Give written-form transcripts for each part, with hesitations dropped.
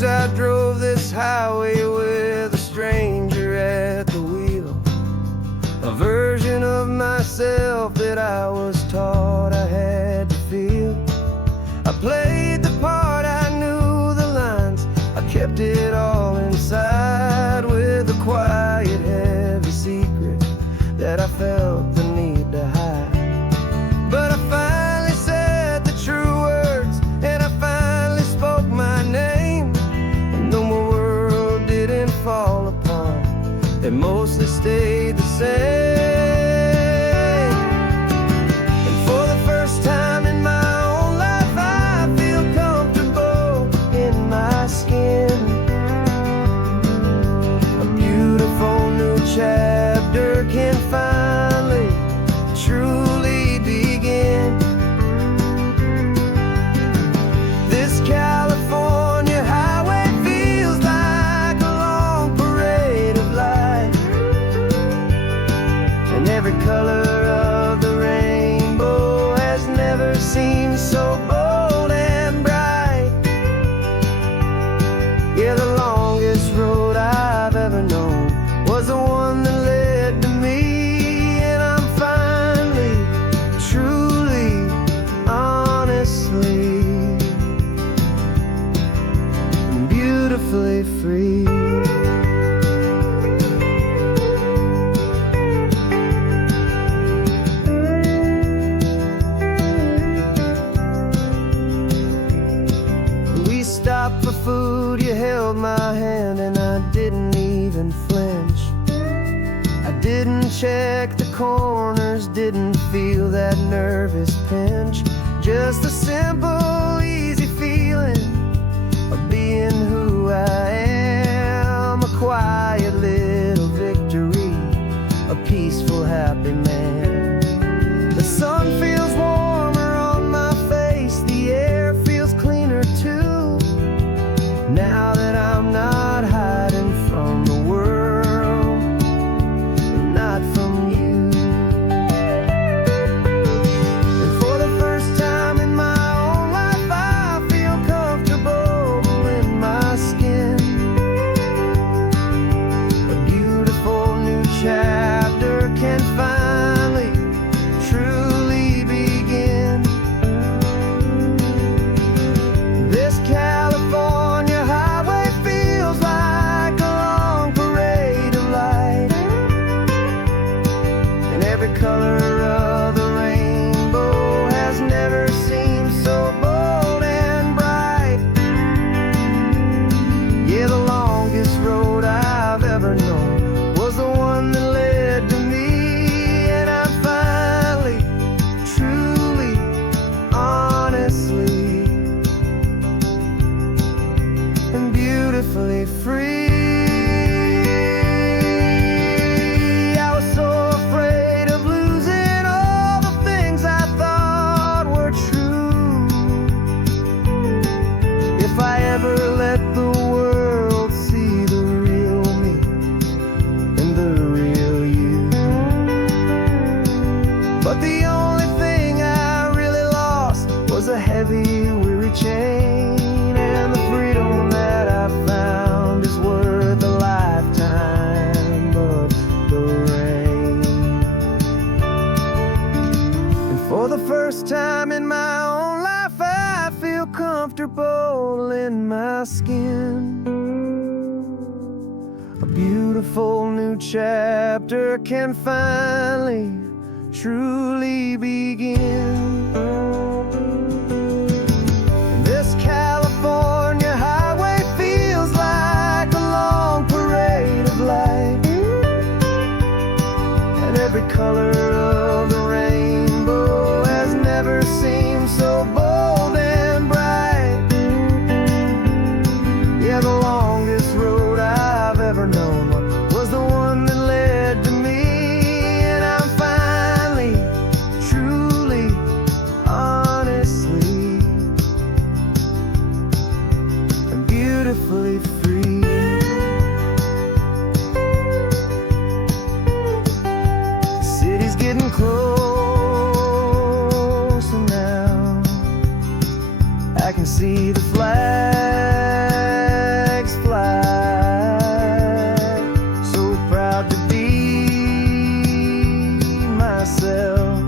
I drove this highway with a stranger at the wheel, a version of myself that I was taught I had to feel. I played the part, I knew the lines, I kept it all inside with a quiet, heavy secret that I felt the need to hide. But I finally said the true words, and I finally spoke my name. Fall apart, it mostly stayed the same. And for the first time in my own life, I feel comfortable in my skin. A beautiful new chapter can finally, truly begin. This California highway feels like a long parade of light, and every color of the rainbow has never seemed so bold and bright. Yeah, the longest road I've ever known was the one that led to me, and I'm finally, truly, honestly, beautifully free. We stopped for food, you held my hand, and I didn't even flinch. I didn't check the corners, didn't feel that nervous pinch. Just a simple, easy feeling of being who I am. A quiet little victory, a peaceful, happy man. The sun feels warmer on my face, the air feels cleaner too, now that I'm not hiding from the world, and not from you. And for the first time in my own life, I feel comfortable in my skin. A beautiful new chapter can finally, truly begin. This California highway feels like a long parade of light, and every color of the rainbow has never seemed so bold and bright. Yeah, the longest road I've ever known was the one that led to me, and I'm finally, truly, honestly, and beautifully free. I was so afraid of losing all the things I thought were true. If I ever let the world see the real me and the real you. But the only thing I really lost was a heavy, weary chain, and the freedom that I found is worth a lifetime of the rain. And for the first time in my own life, I feel comfortable in my skin. A beautiful new chapter can finally, truly begin. And this California highway feels like a long parade of light, and every color of the rainbow has never seemed so bold and bright. Yeah, the longest road I've ever known was the one that led to me, and I'm finally, truly, honestly, and beautifully free. getting close, and now I can see the flags fly. So proud to be myself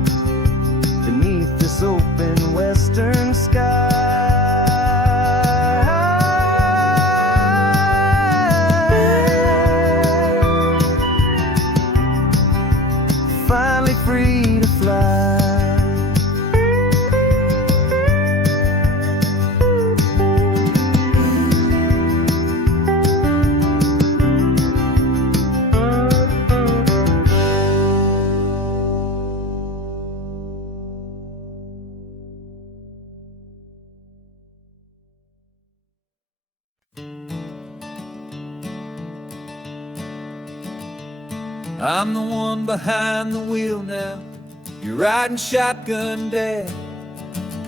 beneath this open western sky. Finally free to fly. I'm the one behind the wheel now. You're riding shotgun, Dad,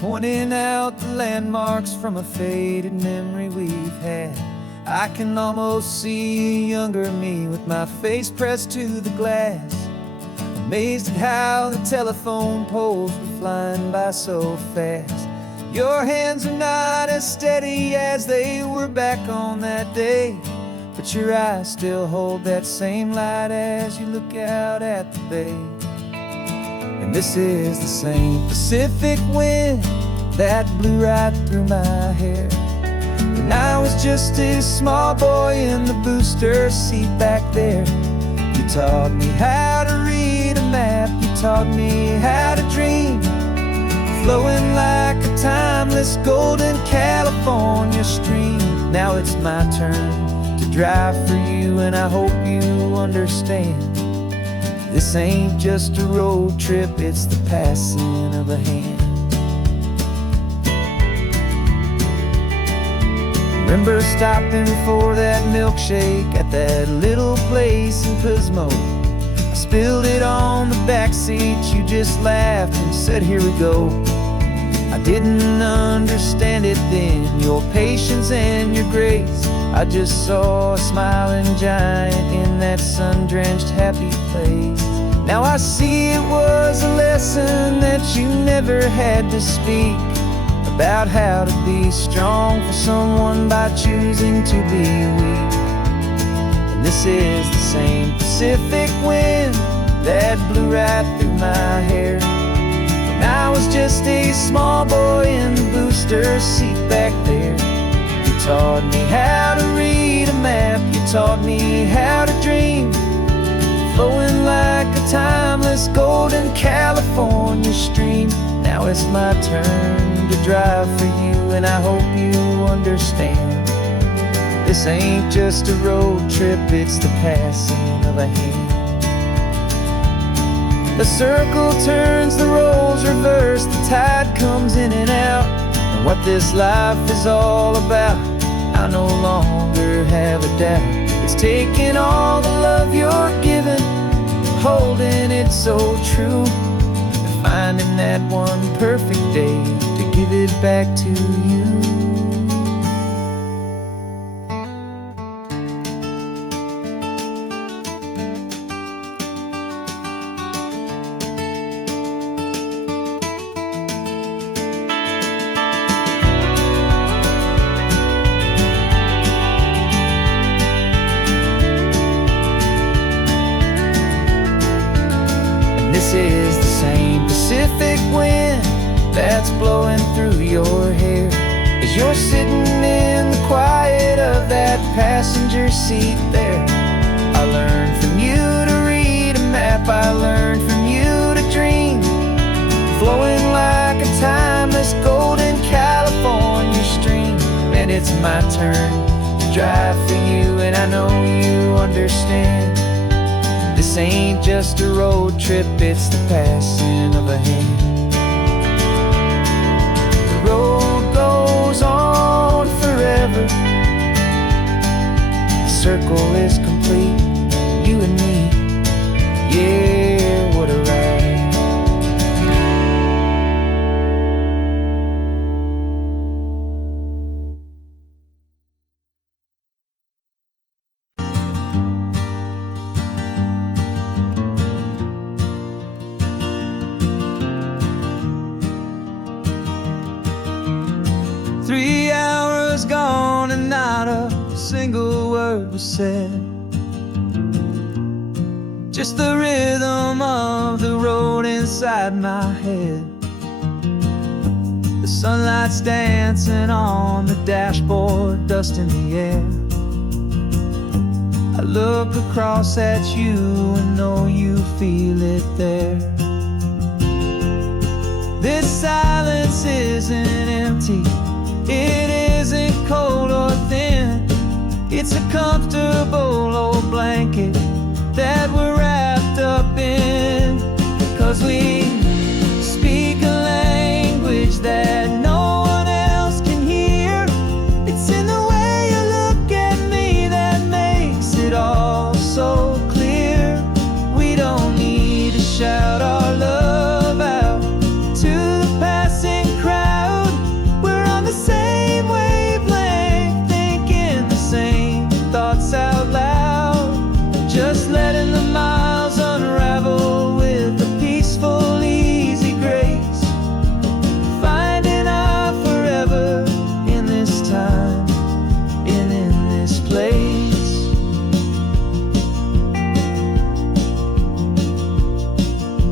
pointing out the landmarks from a faded memory we've had. I can almost see a younger me with my face pressed to the glass, amazed at how the telephone poles were flying by so fast. Your hands are not as steady as they were back on that day, but your eyes still hold that same light as you look out at the bay. And this is the same Pacific wind that blew right through my hair when I was just a small boy in the booster seat back there. You taught me how to read a map, you taught me how to dream, flowing like a timeless golden California stream. Now it's my turn to drive for you, and I hope you understand. This ain't just a road trip, it's the passing of a hand. Remember stopping for that milkshake at that little place in Pismo? I spilled it on the back seat, you just laughed and said, "Here we go." I didn't understand it then, your patience and your grace. I just saw a smiling giant in that sun-drenched happy place. Now I see it was a lesson that you never had to speak, about how to be strong for someone by choosing to be weak. And this is the same Pacific wind that blew right through my hair when I was just a small boy in the booster seat back there. You taught me how to read a map, you taught me how to dream, flowing like a timeless golden California stream. Now it's my turn to drive for you, and I hope you understand. This ain't just a road trip, it's the passing of a hand. The circle turns, the roles reverse, the tide comes in and out. And what this life is all about, I no longer have a doubt. It's taking all the love you're giving, holding it so true, and finding that one perfect day to give it back to you. This is the same Pacific wind that's blowing through your hair as you're sitting in the quiet of that passenger seat there. I learned from you to read a map, I learned from you to dream, flowing like a timeless golden California stream. And it's my turn to drive for you, and I know you understand. This ain't just a road trip, it's the passing of a hand. The road goes on forever, the circle is complete, you and me, yeah, what a ride. single word was said. Just the rhythm of the road inside my head. The sunlight's dancing on the dashboard, dust in the air. I look across at you and know you feel it there. This silence isn't empty, it isn't cold or thin. It's a comfortable old blanket that we're wrapped up in. 'Cause we speak a language that no one else can hear. It's in the way you look at me that makes it all so clear. We don't need to shout our love out to the passing crowd. We're on the same wavelength, thinking the same thoughts out loud. Just letting the miles unravel with a peaceful, easy grace. Finding our forever in this time and in this place.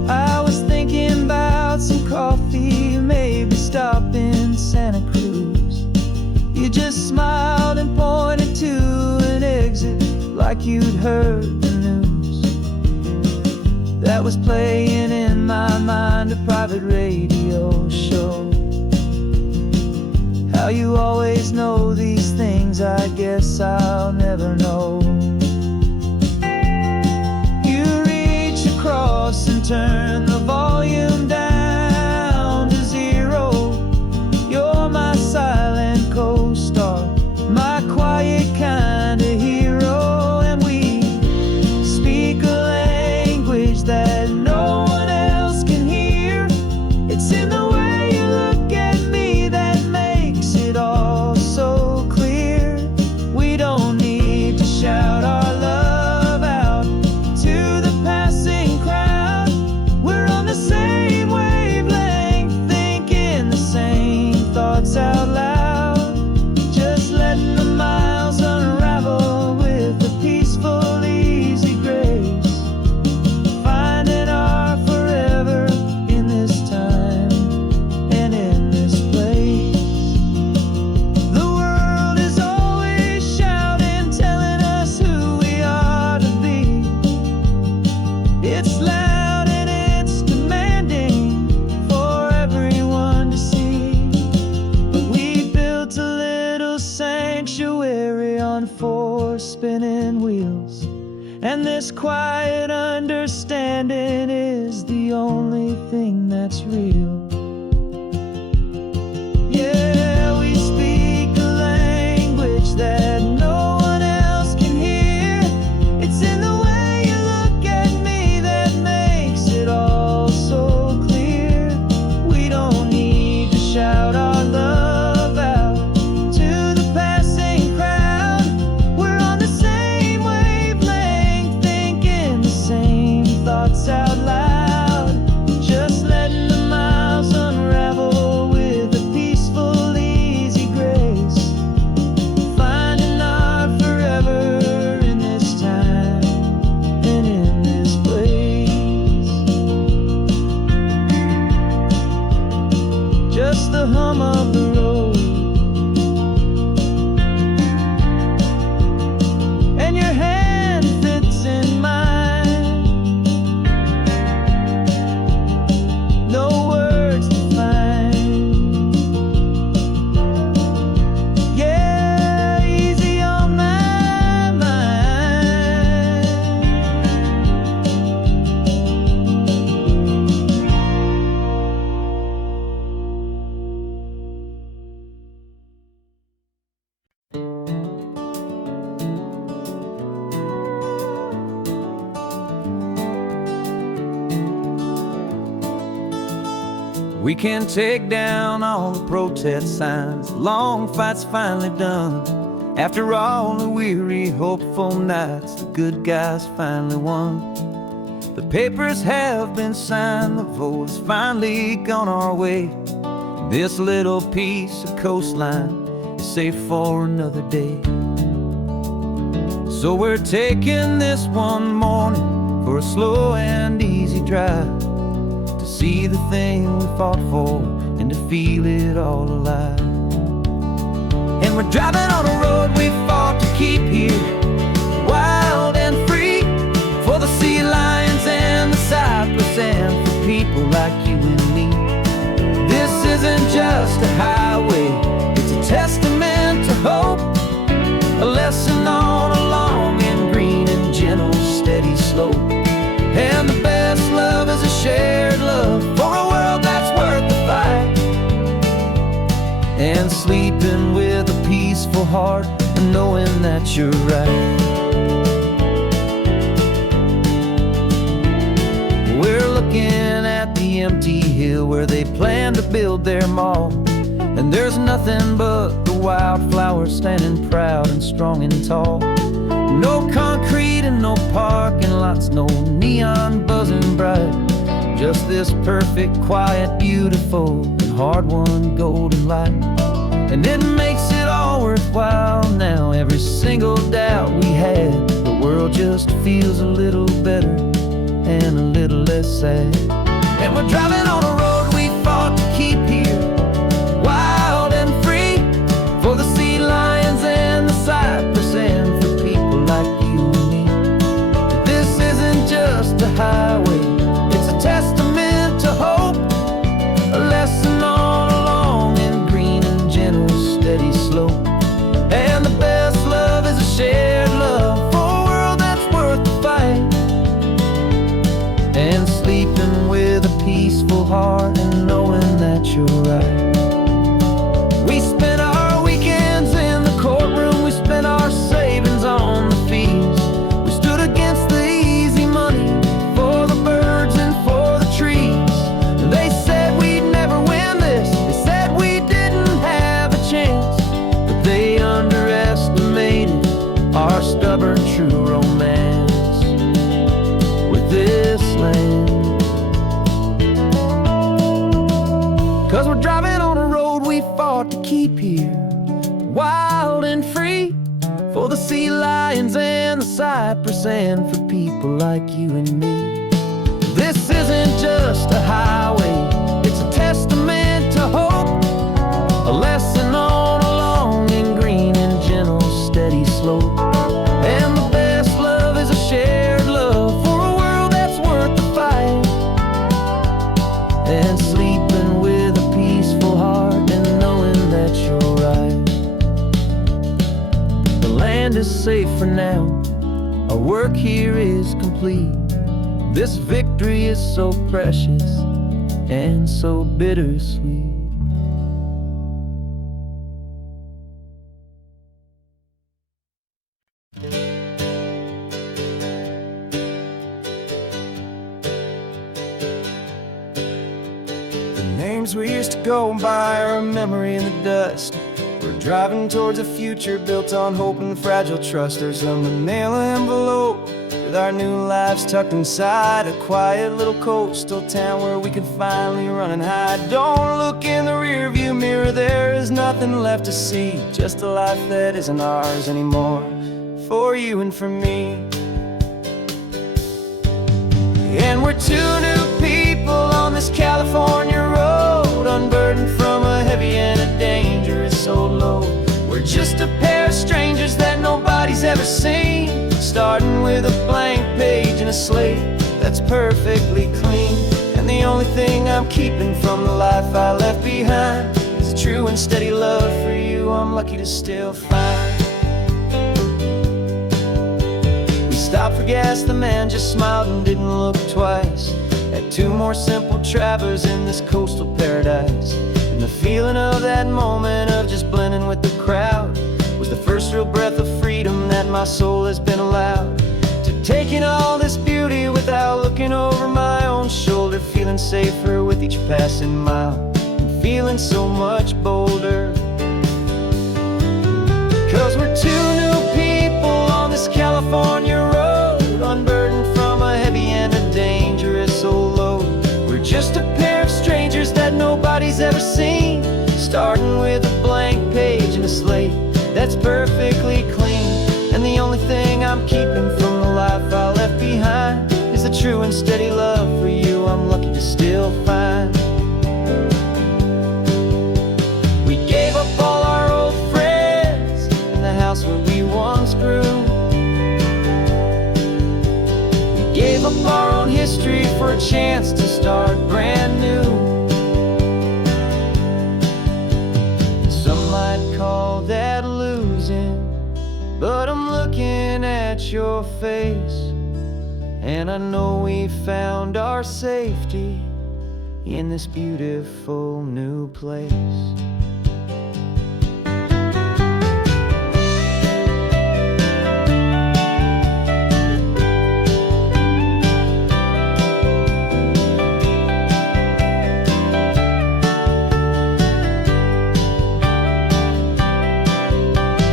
I was thinking about some coffee, maybe stop in Santa Cruz. You just smiled and pointed to an exit like you'd heard the news. That was playing in my mind, a private radio show. How you always know these things, I guess I'll never know. You reach across and turn the volume down to 0. You're my silent co-star, my quiet kind of hero. And we speak a language that no one else can hear. It's in the way you look at me that makes it all so clear. We don't need to shout our love out to the passing crowd. We're on the same wavelength, thinking the same thoughts out loud. Just letting the miles unravel with a peaceful, easy grace. Finding our forever in this time and in this place. The world is always shouting, telling us who we are to be. It's loud and it's demanding for everyone to see. But we built a little sanctuary on 4 spinning wheels, and this quiet understanding is the only thing that's real. Yeah, we speak a language that no one else can hear. It's in the way you look at me that makes it all so clear. We don't need to shout our love out to the passing crowd. We're on the same wavelength, thinking the same thoughts out loud. Just letting the miles unravel with a peaceful, easy grace. Finding our forever in this time and in this place. Just the hum of the road and your hand fits in mine. No words to find. Yeah, easy on my mind. We can take down all the protest signs. Long fight's finally done. After all the weary, hopeful nights, the good guys finally won. The papers have been signed, the vote has finally gone our way. This little piece of coastline is safe for another day. So we're taking this one morning for a slow and easy drive, to see the thing we fought for and to feel it all alive. And we're driving on a road we fought to keep here, wild and free, for the sea lions and the cypress and for people like you and me. This isn't just a highway, it's a testament to hope, a lesson on a long and green and gentle steady slope. And the best love is a shared love for a world that's worth the fight, and sleeping with a peaceful heart and knowing that you're right. We're looking at the empty hill where they plan to build their mall, and there's nothing but the wildflowers standing proud and strong and tall. No concrete and no parking lots, no neon buzzing bright, just this perfect, quiet, beautiful, and hard-won golden light. And it makes it all worthwhile now, every single doubt we had. The world just feels a little better and a little less sad. And we're driving on a road we fought to keep here, wild and free, for the sea lions and the cypress and for people like you and me. This isn't just a highway, it's a testament to hope, a lesson on a long and green and gentle steady slope. And the best love is a shared love for a world that's worth the fight, and sleeping with a peaceful heart and knowing that you're right. We spent our weekends in the courtroom, we spent our savings on the fees. We stood against the easy money for the birds and for the trees. They said we'd never win this, they said we didn't have a chance, but they underestimated our stubborn true romance with this land. 'Cause we're driving on a road we fought to keep here, wild and free, for the sea lions and the cypress and for people like you and me. This isn't just a highway, it's a testament to hope, a lesson on a long and green and gentle steady slope. And the best love is a shared love for a world that's worth the fight, and sleeping with a peaceful heart and knowing that you're right. The land is safe for now, our work here is complete. This victory is so precious and so bittersweet. Names we used to go by are a memory in the dust. We're driving towards a future built on hope and fragile trust. There's a manila envelope with our new lives tucked inside, a quiet little coastal town where we can finally run and hide. Don't look in the rearview mirror, there is nothing left to see, just a life that isn't ours anymore, for you and for me. And we're two new people on this California road, unburdened from a heavy and a dangerous soul load. We're just a pair of strangers that nobody's ever seen, starting with a blank page and a slate that's perfectly clean. And the only thing I'm keeping from the life I left behind is a true and steady love for you I'm lucky to still find. We stopped for gas, the man just smiled and didn't look twice. Had two more simple travelers in this coastal paradise, and the feeling of that moment of just blending with the crowd was the first real breath of freedom that my soul has been allowed to take in all this beauty without looking over my own shoulder, feeling safer with each passing mile and feeling so much bolder. 'Cause we're two new people on this California road, unburdened from a heavy and a dangerous old load. We're just a pair of strangers that nobody's ever seen, starting with a blank page and a slate that's perfectly clean. And the only thing I'm keeping from the life I left behind is the true and steady love for you I'm lucky to still find. We gave up all our old friends in the house where we once grew. We gave up our own history for a chance to start brand new. Some might call that losing, but I'm looking at your face, and I know we found our safety in this beautiful new place.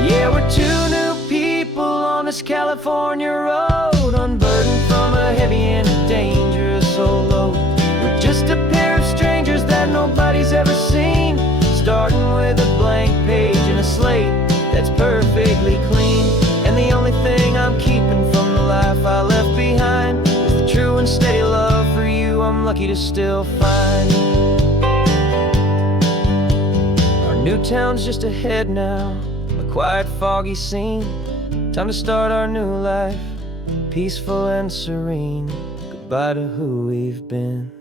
Yeah, we're two new people on this California road, unburdened from a heavy and dangerous old load. We're just a pair of strangers that nobody's ever seen, starting with a blank page and a slate that's perfectly clean. And the only thing I'm keeping from the life I left behind is the true and steady love for you I'm lucky to still find. Our new town's just ahead now, a quiet, foggy scene. Time to start our new life, peaceful and serene. Goodbye to who we've been.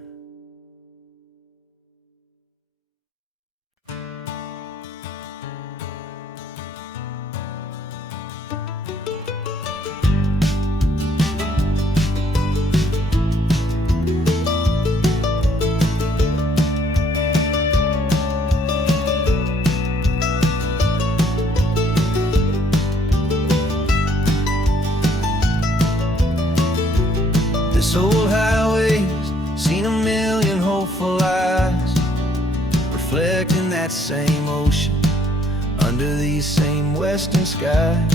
This old highway's seen a million hopeful eyes, reflecting that same ocean under these same western skies.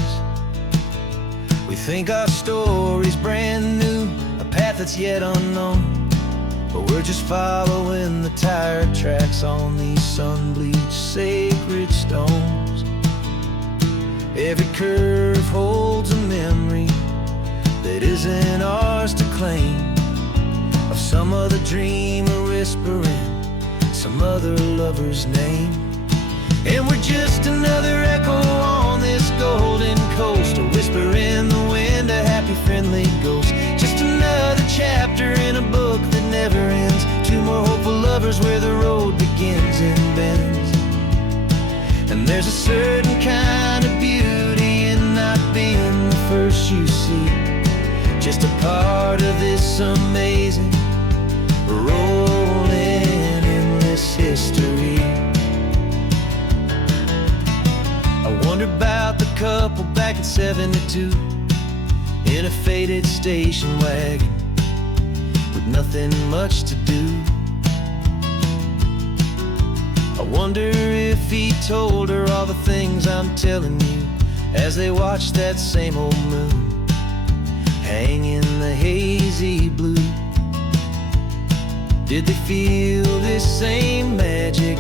We think our story's brand new, a path that's yet unknown, but we're just following the tire tracks on these sun-bleached sacred stones. Every curve holds a memory that isn't ours to claim, of some other dreamer whispering some other lover's name. And we're just another echo on this golden coast, a whisper in the wind, a happy friendly ghost. Just another chapter in a book that never ends, two more hopeful lovers where the road begins and bends. And there's a certain kind of beauty in not being the first you see, just a part of this amazing, rolling, endless history. I wonder about the couple back in '72 in a faded station wagon with nothing much to do. I wonder if he told her all the things I'm telling you as they watched that same old moon hang in the hazy blue. Did they feel this same magic,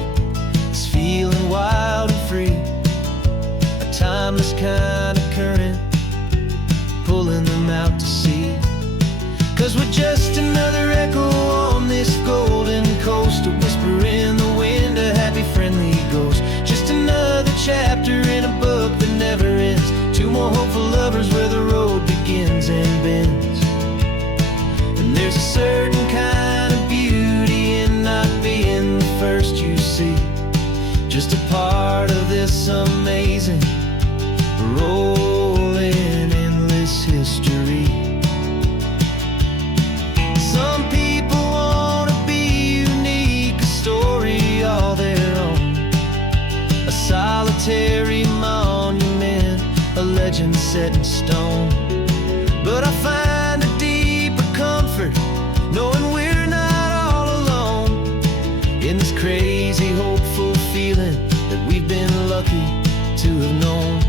this feeling wild and free, a timeless kind of current pulling them out to sea? 'Cause we're just another echo on this golden coast, a whisper in the wind, a happy friendly ghost. Just another chapter in a book that never ends, two more hopeful lovers where the road begins and bends. And there's a certain kind of beauty in not being the first you see, just a part of this amazing, rolling, endless history. Some people wanna be unique, a story all their own, a solitary monument, a legend set in stone. But I find a deeper comfort knowing we're not all alone in this crazy, hopeful feeling that we've been lucky to have known.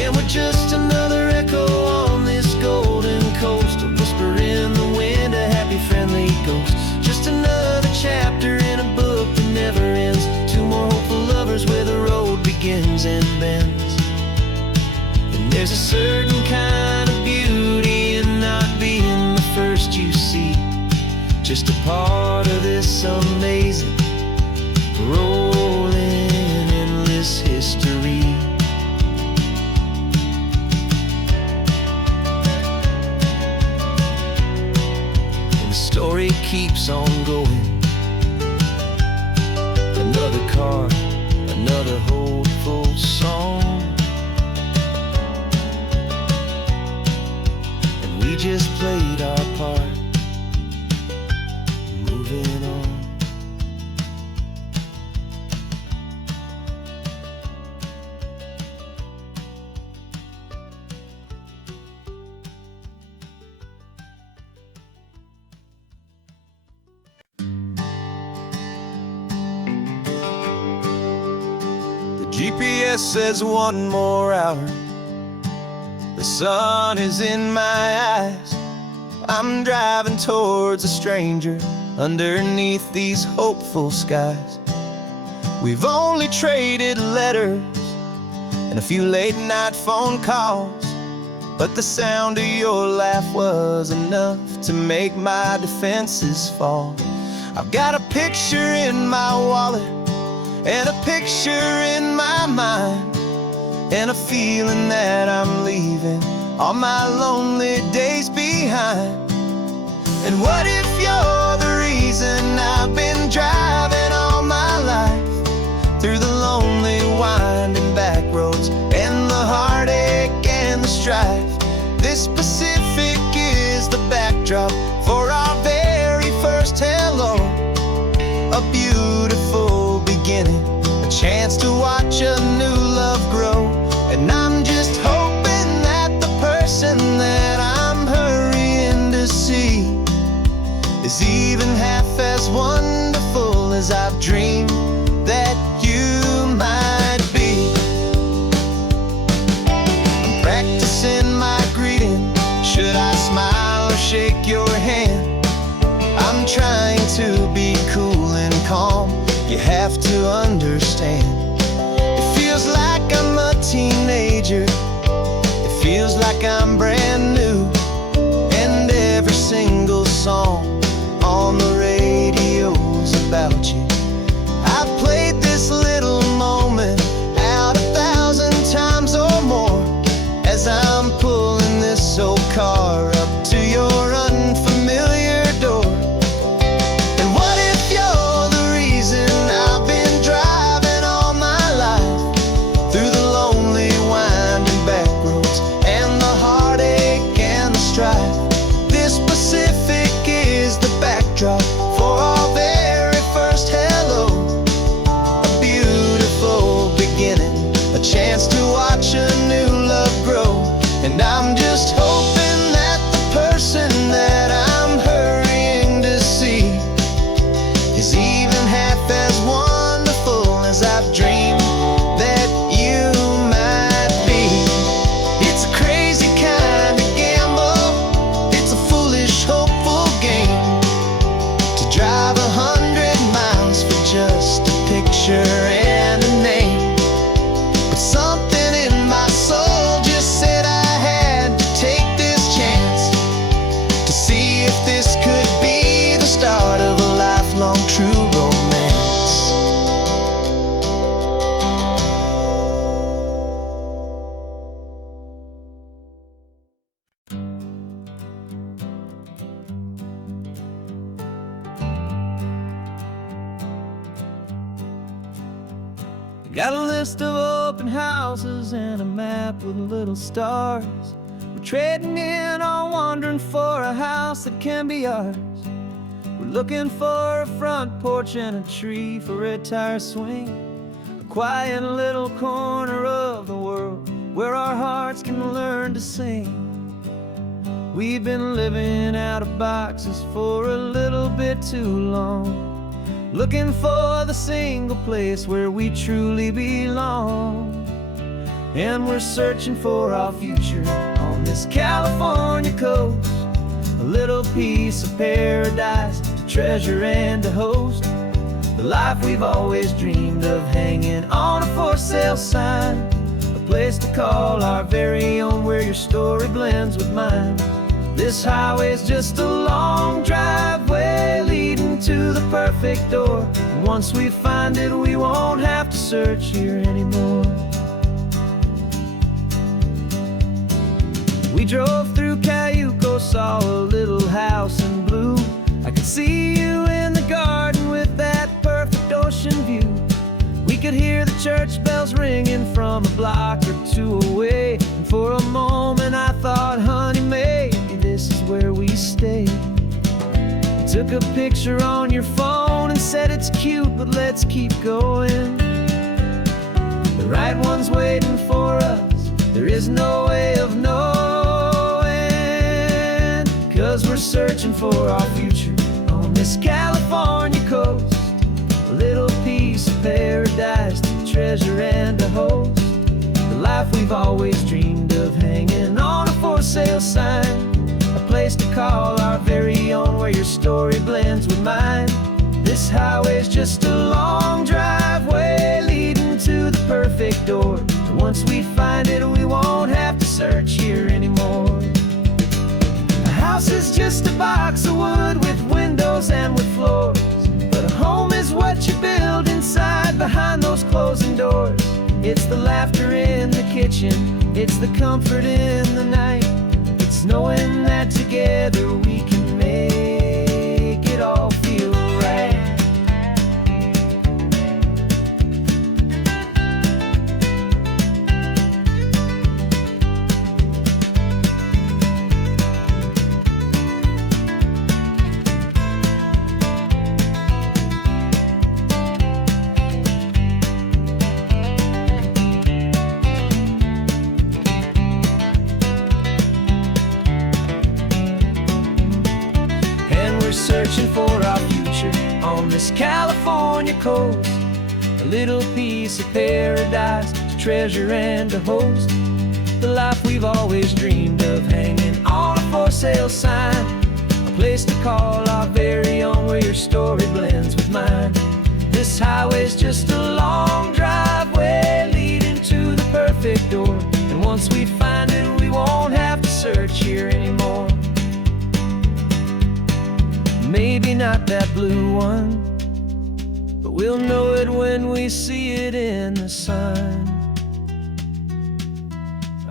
And we're just another echo on this golden coast, a whisper keeps on going. Another car, another hopeful song, and we just played our part, moving on. GPS says 1 more hour. The sun is in my eyes. I'm driving towards a stranger underneath these hopeful skies. We've only traded letters and a few late night phone calls, but the sound of your laugh was enough to make my defenses fall. I've got a picture in my wallet and a picture in my mind, and a feeling that I'm leaving all my lonely days behind. And what if you're the reason I've been driving all my life, through the lonely winding back roads and the heartache and the strife? This Pacific is the backdrop for our very first hello, a beautiful beginning, a chance to watch a new love grow. And I'm just hoping that the person that I'm hurrying to see is even half as wonderful as I've dreamed that you might be. I'm practicing my greeting. Should I smile or shake your hand? I'm trying to be cool and calm. You have to understand, it feels like I'm a teenager, it feels like I'm brand new, and every single song on the radio's about you. I've played this little moment out 1,000 times or more, as I'm pulling this old car up to your unfamiliar door. And what if you're the reason I've been driving all my life, through the lonely winding back roads and the heartache and the strife? This Pacific is the backdrop for our very first hello, a beautiful beginning, a chance to watch a new love grow. And I'm just hoping that the person that I'm hurrying to see is even half as wonderful as I've dreamed that you might be. It's a crazy kind of gamble, it's a foolish, hopeful game, to drive 100 miles for just a picture and a name. But something in my soul just said I had to take this chance, to see if this could be the start of a lifelong true romance. Got a list of open houses and a map with little stars. We're trading in or wandering for a house that can be ours. We're looking for a front porch and a tree for a tire swing, a quiet little corner of the world where our hearts can learn to sing. We've been living out of boxes for a little bit too long, looking for the single place where we truly belong. And we're searching for our future on this California coast, a little piece of paradise to treasure and to host, the life we've always dreamed of, hanging on a for sale sign, a place to call our very own, where your story blends with mine. This highway's just a long driveway leading to the perfect door, and once we find it, we won't have to search here anymore. We drove through Cayuco, saw a little house in blue. I could see you in the garden with that perfect ocean view. We could hear the church bells ringing from a block or two away. And for a moment I thought, honey, maybe this is where we stay. You took a picture on your phone and said it's cute, but let's keep going. The right one's waiting for us, there is no way of knowing. 'Cause we're searching for our future on this California coast. A little piece of paradise to treasure and to host. The life we've always dreamed of, hanging on a for sale sign. A place to call our very own, where your story blends with mine. This highway's just a long driveway leading to the perfect door. And once we find it, we won't have to search here anymore. A house is just a box of wood with windows and with floors. But a home is what you build inside behind those closing doors. It's the laughter in the kitchen, it's the comfort in the night. It's knowing that together we can make it all feel right. Searching for our future on this California coast. A little piece of paradise to treasure and to host. The life we've always dreamed of, hanging on a for sale sign. A place to call our very own, where your story blends with mine. This highway's just a long driveway leading to the perfect door. And once we find it, we won't have to search here anymore. Maybe not that blue one, but we'll know it when we see it in the sun.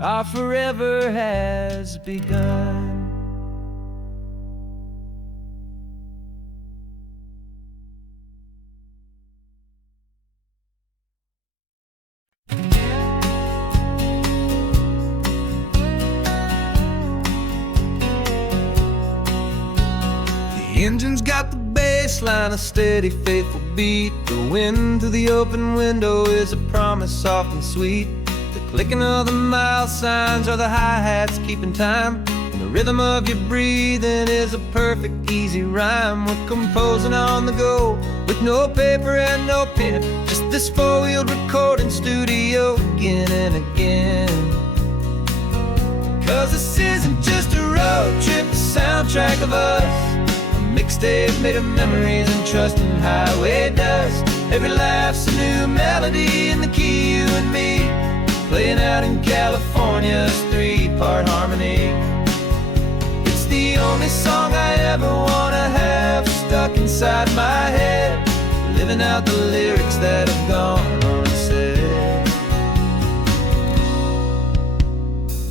Our forever has begun. The engine's got the bass line, a steady, faithful beat. The wind through the open window is a promise soft and sweet. The clicking of the mile signs are the hi-hats keeping time. And the rhythm of your breathing is a perfect, easy rhyme. We're composing on the go with no paper and no pen. Just this four-wheeled recording studio again and again. 'Cause this isn't just a road trip, the soundtrack of us. Mixtape made of memories and trust in highway dust. Every laugh's a new melody in the key, you and me, playing out in California's three-part harmony. It's the only song I ever wanna have stuck inside my head, living out the lyrics that have gone unsaid.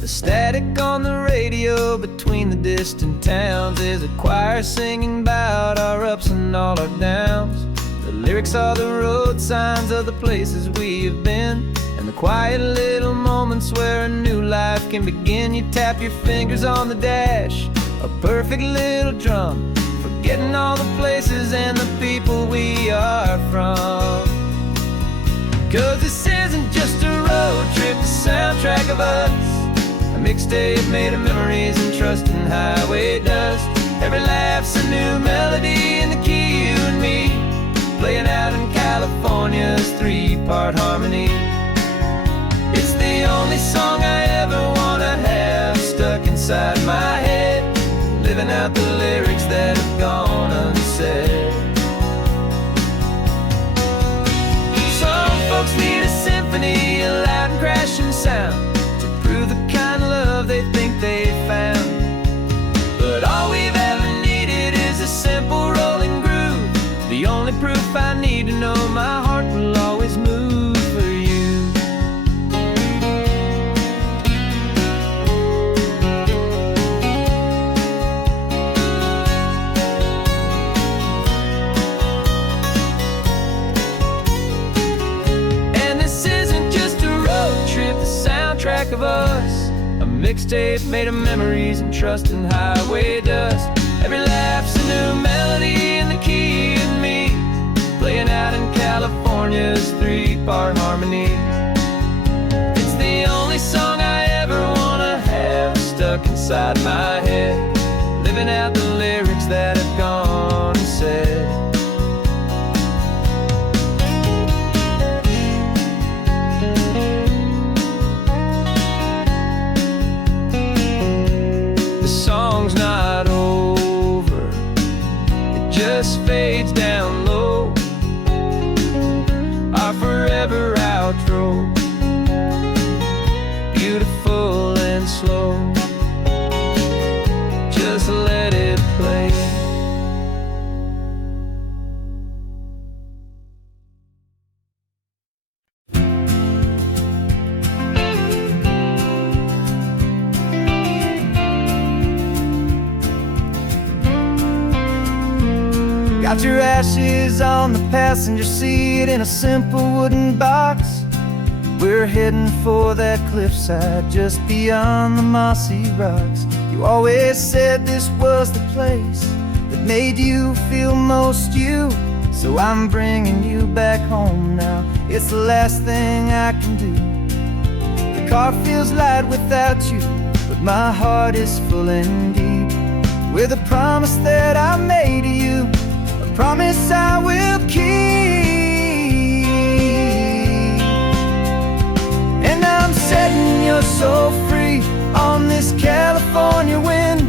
The static on the radio between the distant towns is a choir singing about our ups and all our downs. The lyrics are the road signs of the places we have been, and the quiet little moments where a new life can begin. You tap your fingers on the dash, a perfect little drum, forgetting all the places and the people we are from. 'Cause this isn't just a road trip, the soundtrack of us. A mixtape made of memories and trust in highway dust. Every laugh's a new melody in the key, you and me, playing out in California's three-part harmony. It's the only song I ever wanna have stuck inside my head, living out the lyrics that have gone unsaid. Some folks need a symphony, a loud and crashing sound, to prove the kind of love they think they found. But all we've ever needed is a simple rolling groove, the only proof I need to know my heart will always move for you. Mixtape made of memories and trust in highway dust. Every laugh's a new melody in the key and me, playing out in California's 3-part harmony. It's the only song I ever wanna have stuck inside my head, living out the lyrics that have gone and said. The song's not over, it just fades down low, our forever outro, beautiful and slow. Just let it play. Got your ashes on the passenger seat in a simple wooden box. We're heading for that cliffside just beyond the mossy rocks. You always said this was the place that made you feel most you, so I'm bringing you back home now. It's the last thing I can do. The car feels light without you, but my heart is full and deep with a promise that I made to you, a promise I will keep. And I'm setting your soul free on this California wind,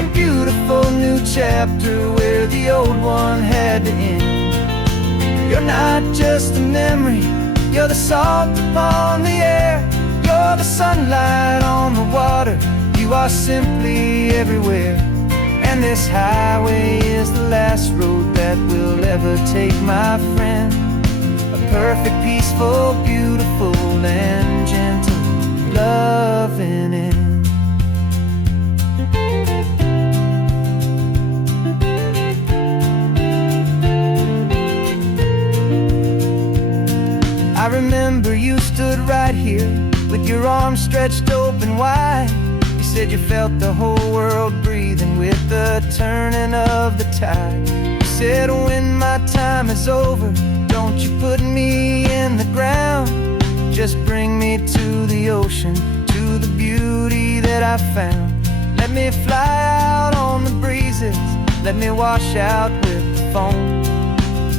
a beautiful new chapter where the old one had to end. You're not just a memory, you're the salt upon the air, you're the sunlight on the water, you are simply everywhere. And this highway is the last road that we'll ever take, my friend. A perfect, peaceful, beautiful, and gentle loving end. I remember you stood right here with your arms stretched open wide. You said you felt the whole world breathing with the turning of the tide. You said when my time is over, don't you put me in the ground, just bring me to the ocean, to the beauty that I found. Let me fly out on the breezes, let me wash out with the foam.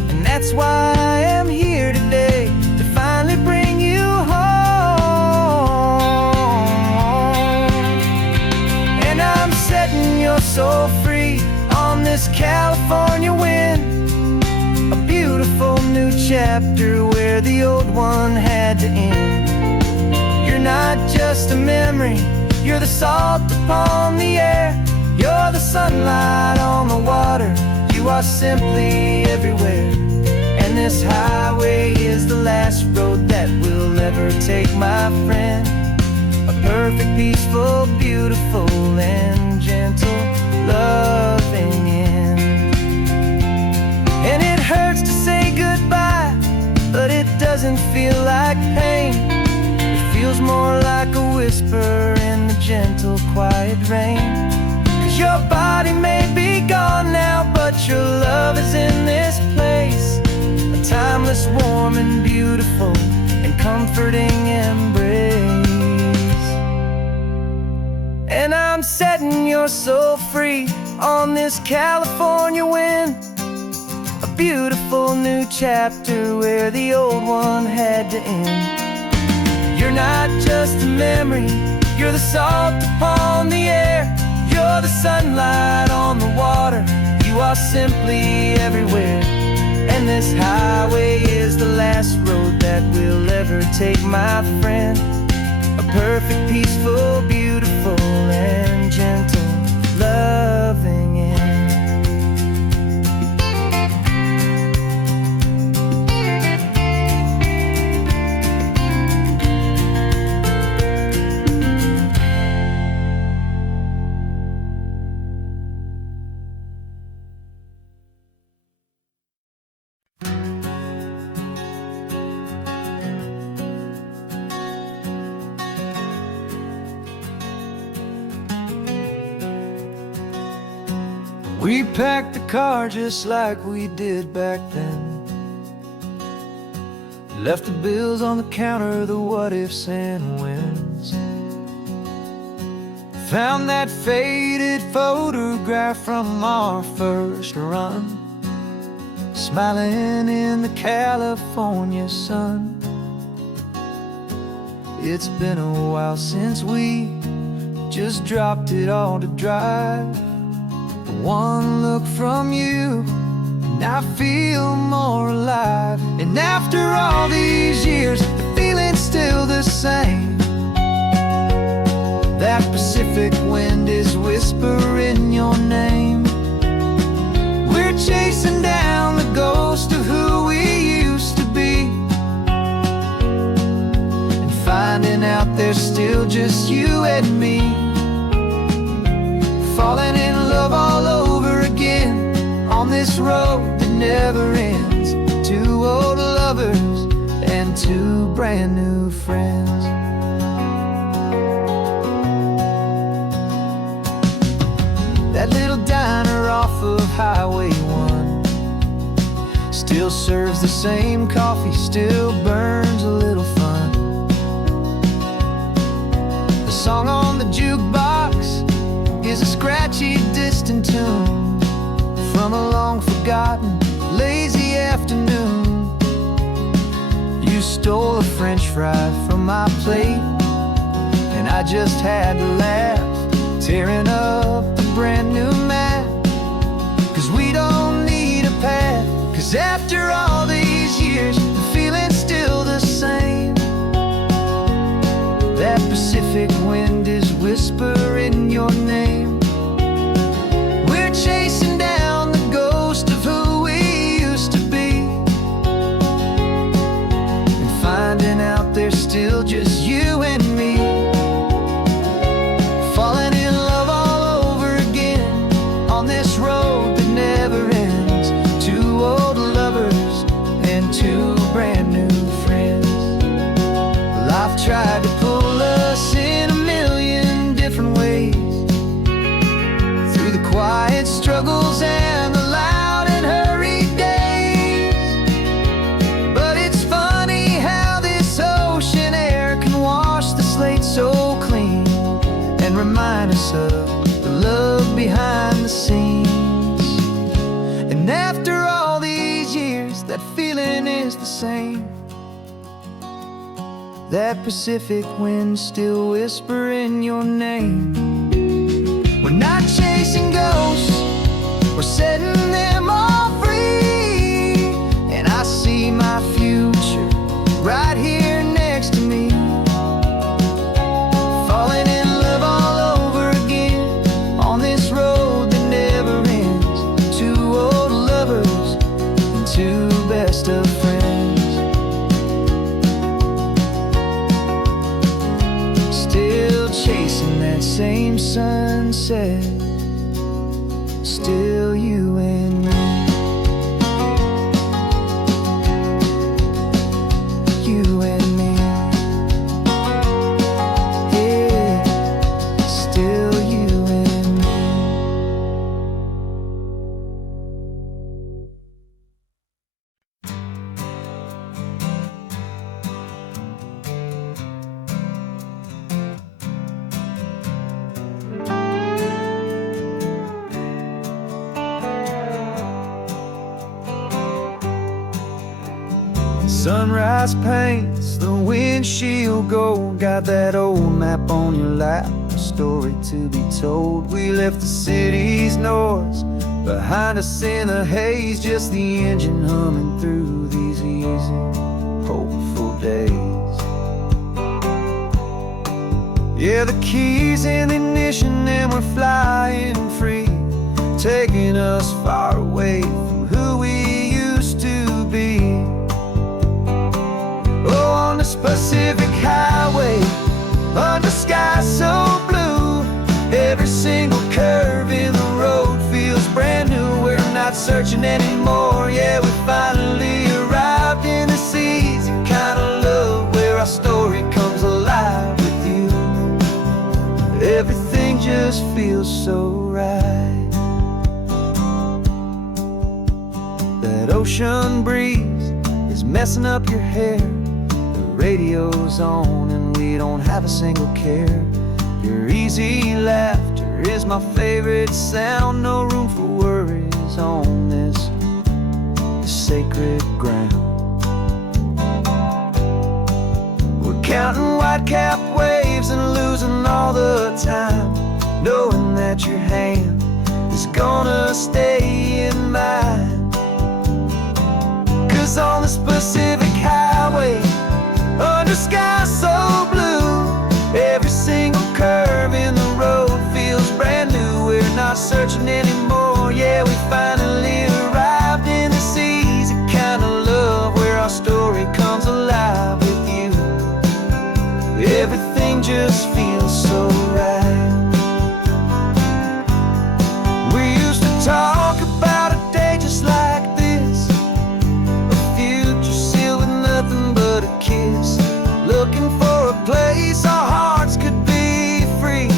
And that's why I am here today, to finally bring you home. And I'm setting your soul free on this California wind, a beautiful new chapter where the old one had to end. You're not just a memory, you're the salt upon the air, you're the sunlight on the water, you are simply everywhere. And this highway is the last road that we'll ever take, my friend. A perfect, peaceful, beautiful, and gentle loving end. And it hurts to say goodbye, but it doesn't feel like pain. It feels more like a whisper in the gentle, quiet rain. 'Cause your body may be gone now, but your love is in this place, a timeless, warm, and beautiful, and comforting embrace. And I'm setting your soul free on this California wind, a beautiful new chapter where the old one had to end. You're not just a memory, you're the salt upon the air, you're the sunlight on the water, you are simply everywhere. And this highway is the last road that we'll ever take, my friend. A perfect, peaceful, beautiful, and gentle loving end. We packed the car just like we did back then. Left the bills on the counter, the what ifs and whens. Found that faded photograph from our first run, smiling in the California sun. It's been a while since we just dropped it all to drive. One look from you and I feel more alive. And after all these years, the feeling's still the same. That Pacific wind is whispering your name. We're chasing down the ghost of who we used to be, and finding out there's still just you and me. Falling in love all over again on this road that never ends. Two old lovers and two brand new friends. That little diner off of Highway 1 still serves the same coffee, still burns a little fun. The song on the jukebox is a scratchy, distant tune from a long-forgotten, lazy afternoon. You stole a French fry from my plate, and I just had to laugh, tearing up the brand new map. 'Cause we don't need a path, 'cause after all these years, the feeling's still the same. That Pacific wind is whispering your name. We're chasing down the ghost of who we used to be, and finding out there's still just you and me. Falling in love all over again on this road that never ends. Two old lovers and two brand new friends. Life tried to pull us in a million different ways, through the quiet struggles and the loud and hurried days. But it's funny how this ocean air can wash the slate so clean, and remind us of the love behind the scenes. And after all these years, that feeling is the same. That Pacific wind still whispering your name. We're not chasing ghosts, we're setting them all free. And I see my future right here next to me. Falling in love all over again on this road that never ends. Two old lovers and two best of friends. Still chasing that same sunset, still you and me. You and me. Yeah, still you and me. Sunrise paints the windshield gold. Got that old map on your lap, a story to be told. We left the city's noise behind us in the haze, just the engine humming through these easy, hopeful days. Yeah, the keys in the ignition and we're flying free, taking us far away from who we used to be. Oh, on this Pacific highway, under sky so blue, every single curve in the road feels brand new. We're not searching anymore, yeah, we finally arrived in this easy kind of love, where our story comes alive with you. Everything just feels so right. ocean breeze is messing up your hair. The radio's on and we don't have a single care. Your easy laughter is my favorite sound. No room for worries on this sacred ground. We're counting white-capped waves and losing all the time, knowing that your hand is gonna stay in mine. 'Cause on the Pacific Highway, under sky so blue, every single curve in the road feels brand new. We're not searching anymore, yeah, we finally arrived in this easy kind of love where our story comes alive with you. Everything just feels so right. We used to talk about a day just like this, a future sealed with nothing but a kiss, looking for a place our hearts could be free.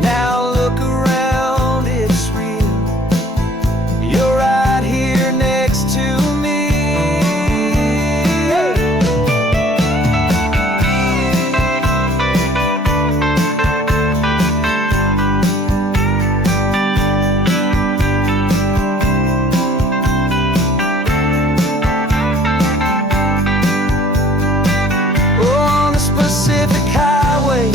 Now look around, it's real. You're right here next to me. On the Pacific Highway,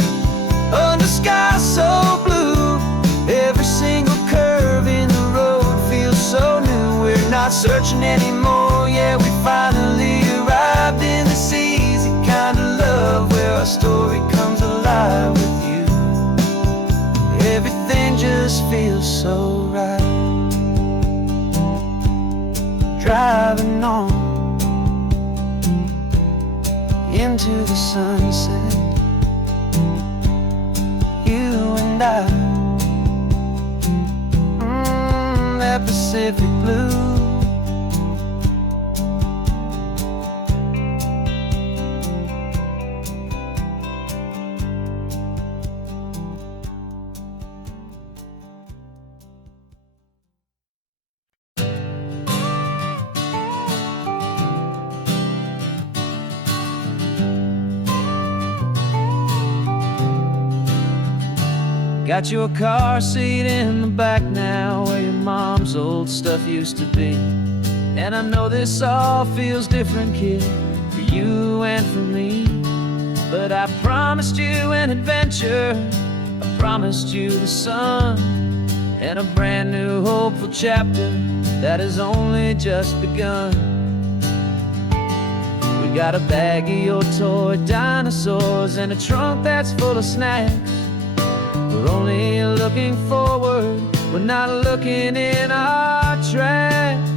under sky so blue, every single curve in the road feels so new. We're not searching anymore, yeah, we finally arrived in this easy kind of love where our story comes alive with you. Everything just feels so right. Driving on into the sunset, you and I, that Pacific blue. Got your car seat in the back now, where your mom's old stuff used to be. And I know this all feels different, kid, for you and for me. But I promised you an adventure, I promised you the sun, and a brand new hopeful chapter that has only just begun. We got a bag of your toy dinosaurs and a trunk that's full of snacks. We're only looking forward, we're not looking in our tracks.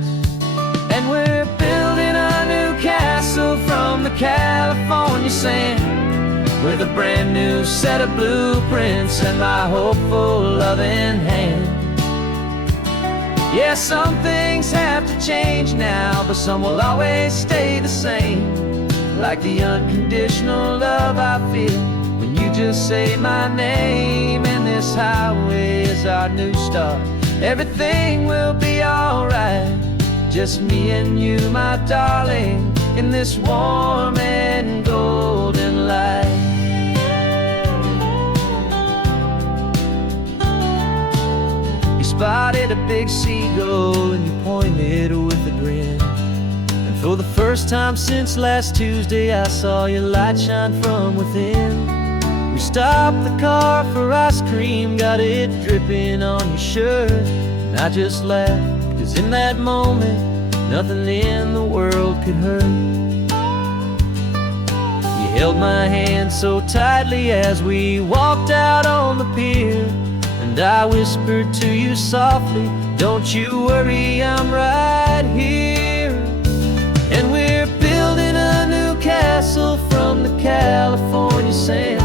And we're building a new castle from the California sand, with a brand new set of blueprints and my hopeful loving hand. Yeah, some things have to change now, but some will always stay the same. Like the unconditional love I feel when you just say my name. And this highway is our new start, everything will be alright. Just me and you, my darling, in this warm and golden light. You spotted a big seagull and you pointed with a grin. And for the first time since last Tuesday, I saw your light shine from within. We stopped the car for ice cream, got it dripping on your shirt. And I just laughed, 'cause in that moment, nothing in the world could hurt. You held my hand so tightly as we walked out on the pier, and I whispered to you softly, don't you worry, I'm right here. And we're building a new castle from the California sand,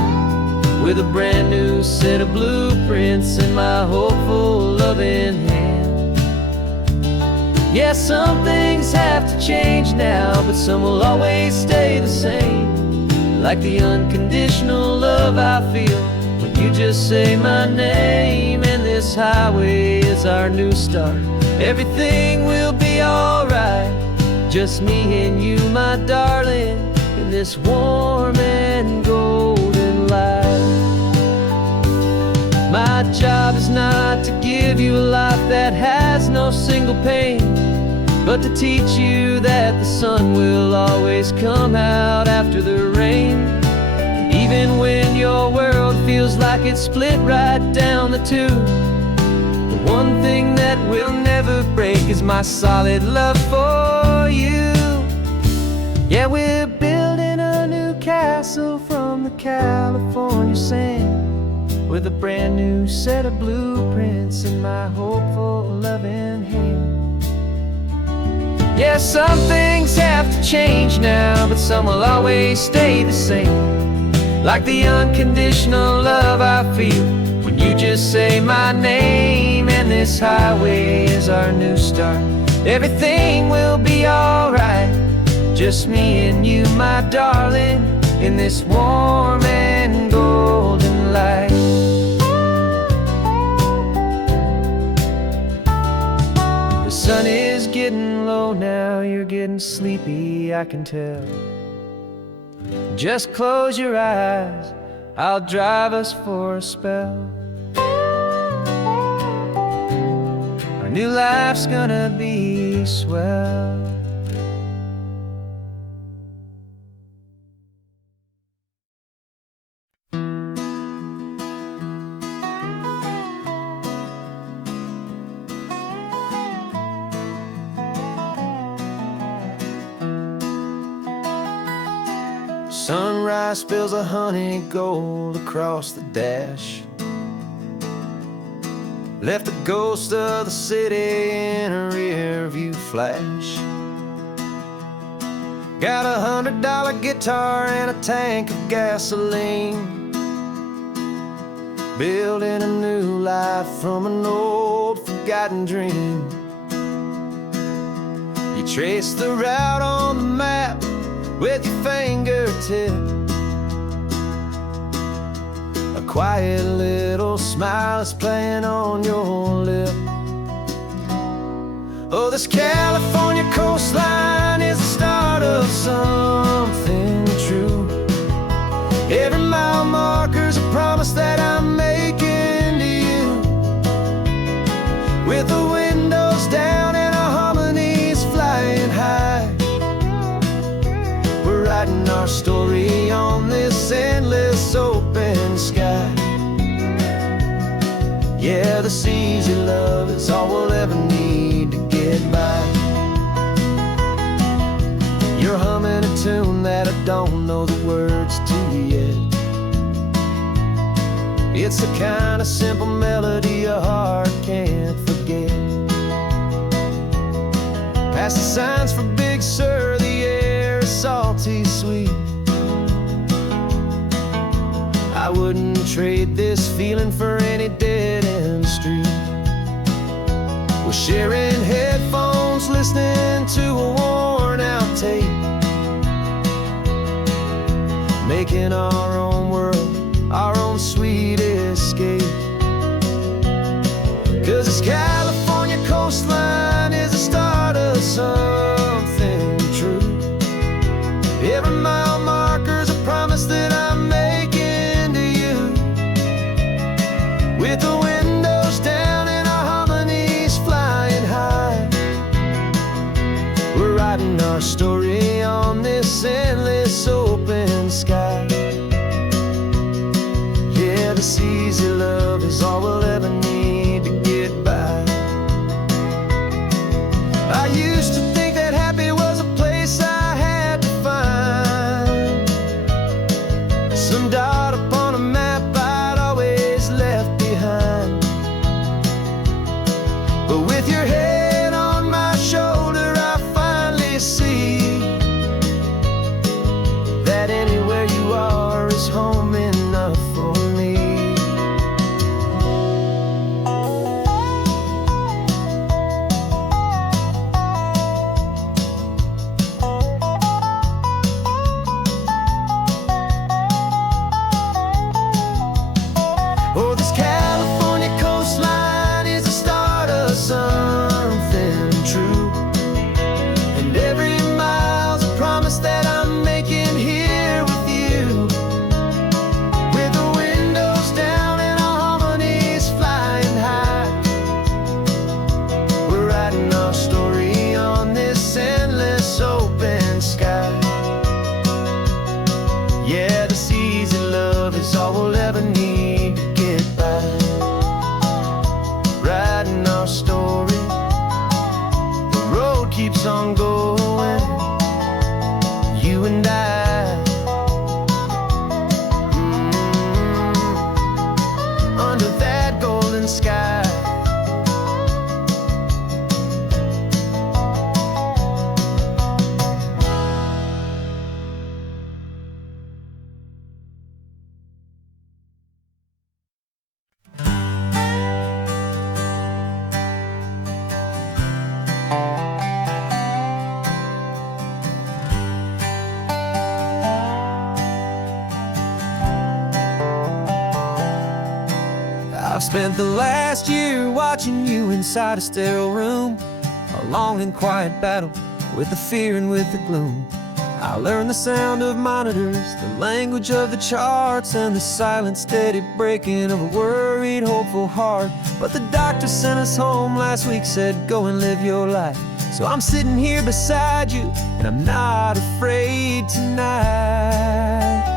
with a brand new set of blueprints in my hopeful loving hand. Yeah, some things have to change now, but some will always stay the same. Like the unconditional love I feel when you just say my name. And this highway is our new start, everything will be alright. Just me and you, my darling, in this warm and golden life. My job is not to give you a life that has no single pain, but to teach you that the sun will always come out after the rain. And even when your world feels like it's split right down the two, the one thing that will never break is my solid love for you. Yeah, we're building a new castle from the California sand, with a brand new set of blueprints in my hopeful, loving hand. Yeah, some things have to change now, but some will always stay the same. Like the unconditional love I feel when you just say my name. And this highway is our new start. Everything will be alright. Just me and you, my darling, in this warm and golden light. The sun is getting low now, you're getting sleepy, I can tell. Just close your eyes, I'll drive us for a spell. Our new life's gonna be swell. Sunrise spills a honey gold across the dash. Left the ghost of the city in a rear view flash. Got a $100 guitar and a tank of gasoline, building a new life from an old forgotten dream. You trace the route on the map with your fingertip, a quiet little smile is playing on your lip. Oh, this California coastline is the start of something true. Every mile marker's a promise that I'm making to you. With the windows down and our harmonies flying high, we're writing our story on this endless open sky. Yeah, this easy love is all we'll ever need to get by. You're humming a tune that I don't know the words to yet. It's the kind of simple melody your heart can't forget. Past the signs for Big Sur, the air is salty sweet. I wouldn't trade this feeling for any dead-end street. We're sharing headphones, listening to a worn-out tape, making our own world, our own sweet escape. 'Cause this California coastline is the start of something true. Every mile marker's a promise that I'm making to you. With the windows down and our harmonies flying high, we're writing our story on this endless open sky. Yeah, this easy love is all we'll ever need to get by. I used to think that happy was a place I had to find, some dot upon a map I'd always left behind. But with your head on my shoulder, I finally see that anywhere you are is home enough for me. Oh, this California coastline is the start of something true. And every spent the last year watching you inside a sterile room, a long and quiet battle with the fear and with the gloom. I learned the sound of monitors, the language of the charts, and the silent, steady breaking of a worried, hopeful heart. But the doctor sent us home last week, said, go and live your life. So I'm sitting here beside you, and I'm not afraid tonight.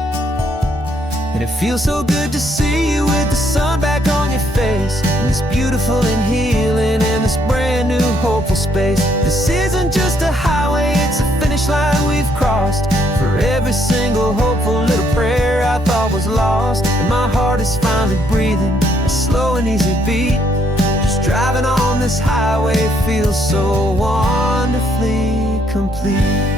And it feels so good to see you with the sun back on your face, and this beautiful and healing in this brand new hopeful space. This isn't just a highway, it's a finish line we've crossed. For every single hopeful little prayer I thought was lost, and my heart is finally breathing a slow and easy beat. Just driving on this highway feels so wonderfully complete.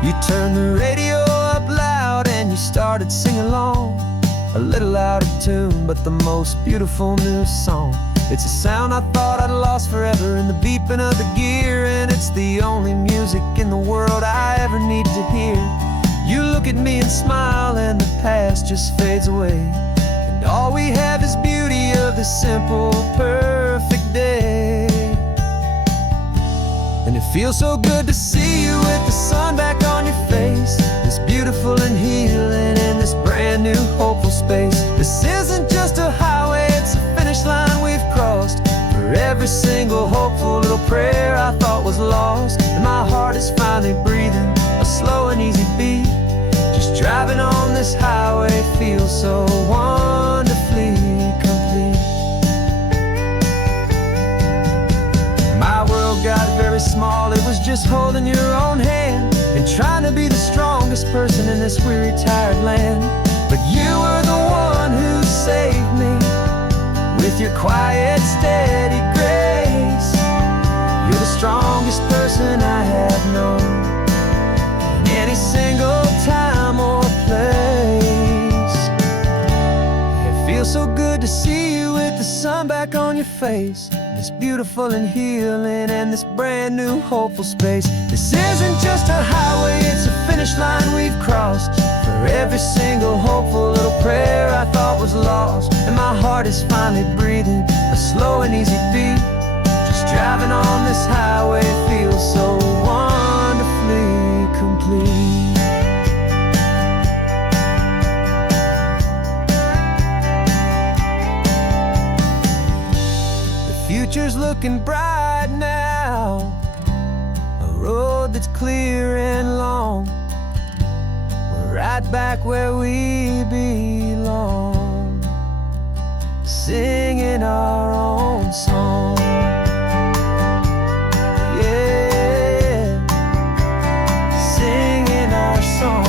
You turned the radio up loud and you started singing along, a little out of tune, but the most beautiful new song. It's a sound I thought I'd lost forever in the beeping of the gear, and it's the only music in the world I ever need to hear. You look at me and smile, and the past just fades away, and all we have is beauty of this simple, perfect day. And it feels so good to see you with the sun back on your face, this beautiful and healing in this brand new hopeful space. This isn't just a highway, it's a finish line we've crossed. For every single hopeful little prayer I thought was lost, and my heart is finally breathing a slow and easy beat. Just driving on this highway feels so wonderfully complete. My world got very small, it was just holding your own hand and trying to be the strongest person in this weary, tired land. But you were the one who saved me with your quiet, steady grace. You're the strongest person I have known in any single time or place. It feels so good to see you with the sun back on your face, this beautiful and healing and this brand new hopeful space. This isn't just a highway, it's a finish line we've crossed. For every single hopeful little prayer I thought was lost, and my heart is finally breathing a slow and easy beat. Just driving on this highway feels so wonderfully complete. Future's looking bright now, a road that's clear and long. We're right back where we belong, singing our own song. Yeah, singing our song.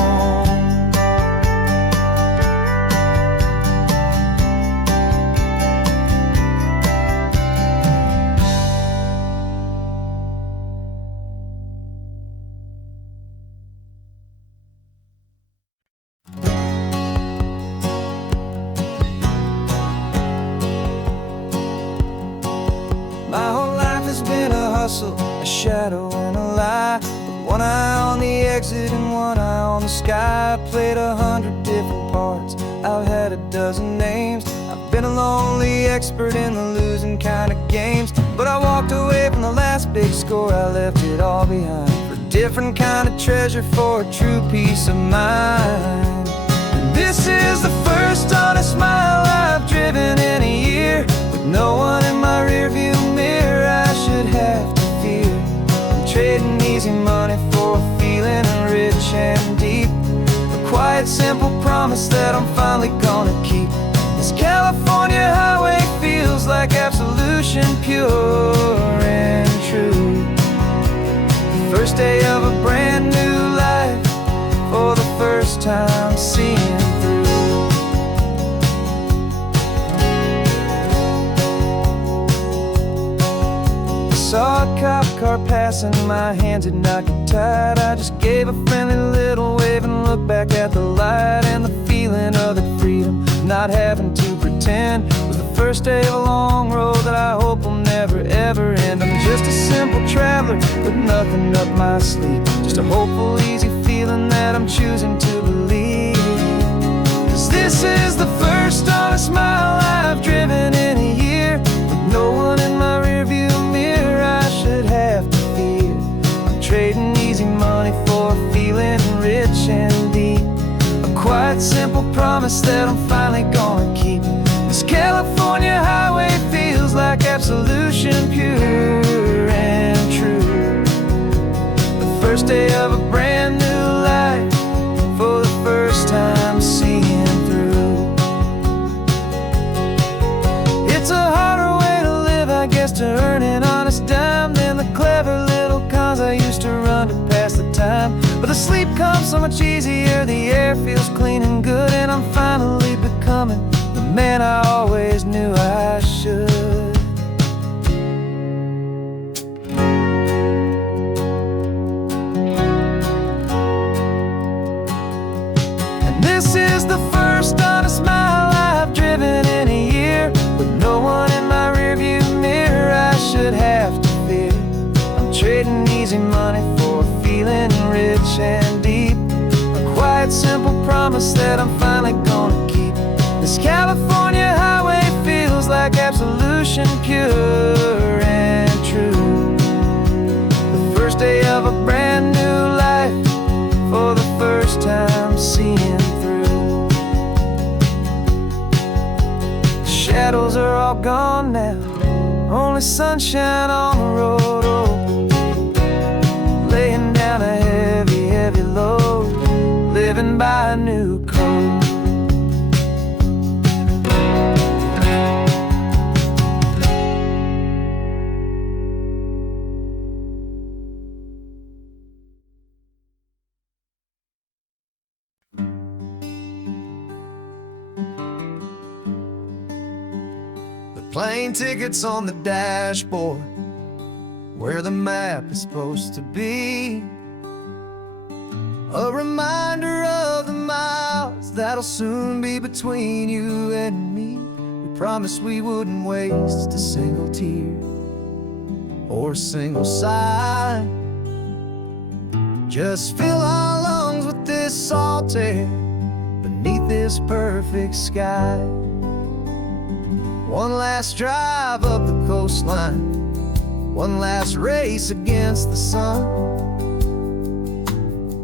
My whole life has been a hustle, a shadow and a lie, with one eye on the exit and one eye on the sky. I played 100 different parts, I've had a dozen names. I've been a lonely expert in the losing kind of games, but I walked away from the last big score, I left it all behind for a different kind of treasure, for a true peace of mind. And this is the first honest mile I've driven in a year, with no one in my rearview mirror I should have to fear. I'm trading easy money for a feeling rich and deep, a quiet, simple promise that I'm finally gonna keep. This California highway feels like absolution, pure and true. The first day of a brand new life, for the first time seeing through. Saw a cop car passing, my hands had not got tied. I just gave a friendly little wave and looked back at the light, and the feeling of the freedom, not having to pretend, was the first day of a long road that I hope will never ever end. I'm just a simple traveler with nothing up my sleeve, just a hopeful, easy feeling feeling that I'm choosing to believe. 'Cause this is the first honest mile I've driven in a year, with no one in my rearview mirror I should have to fear. I'm trading easy money for a feeling rich and deep, a quiet simple promise that I'm finally gonna keep. This California highway feels like absolution, pure and true. The first day of a brand new life, for the first time seeing through. It's a harder way to live, I guess, to earn an honest dime than the clever little cons I used to run to pass the time. But the sleep comes so much easier, the air feels clean and good, and I'm finally becoming the man I always knew I should. And this is the first honest mile I've driven in a year, with no one in my rearview mirror I should have to fear. I'm trading easy money for a feeling rich and deep, a quiet simple promise that I'm finally gonna keep. This California highway feels like absolution, pure and true. The first day of a brand new life, for the first time seeing through. The shadows are all gone now, only sunshine on the road. Oh, laying down a heavy, heavy load, living by a new code. Plane tickets on the dashboard, where the map is supposed to be, a reminder of the miles that'll soon be between you and me. We promised we wouldn't waste a single tear or a single sigh, just fill our lungs with this salt air beneath this perfect sky. One last drive up the coastline, one last race against the sun,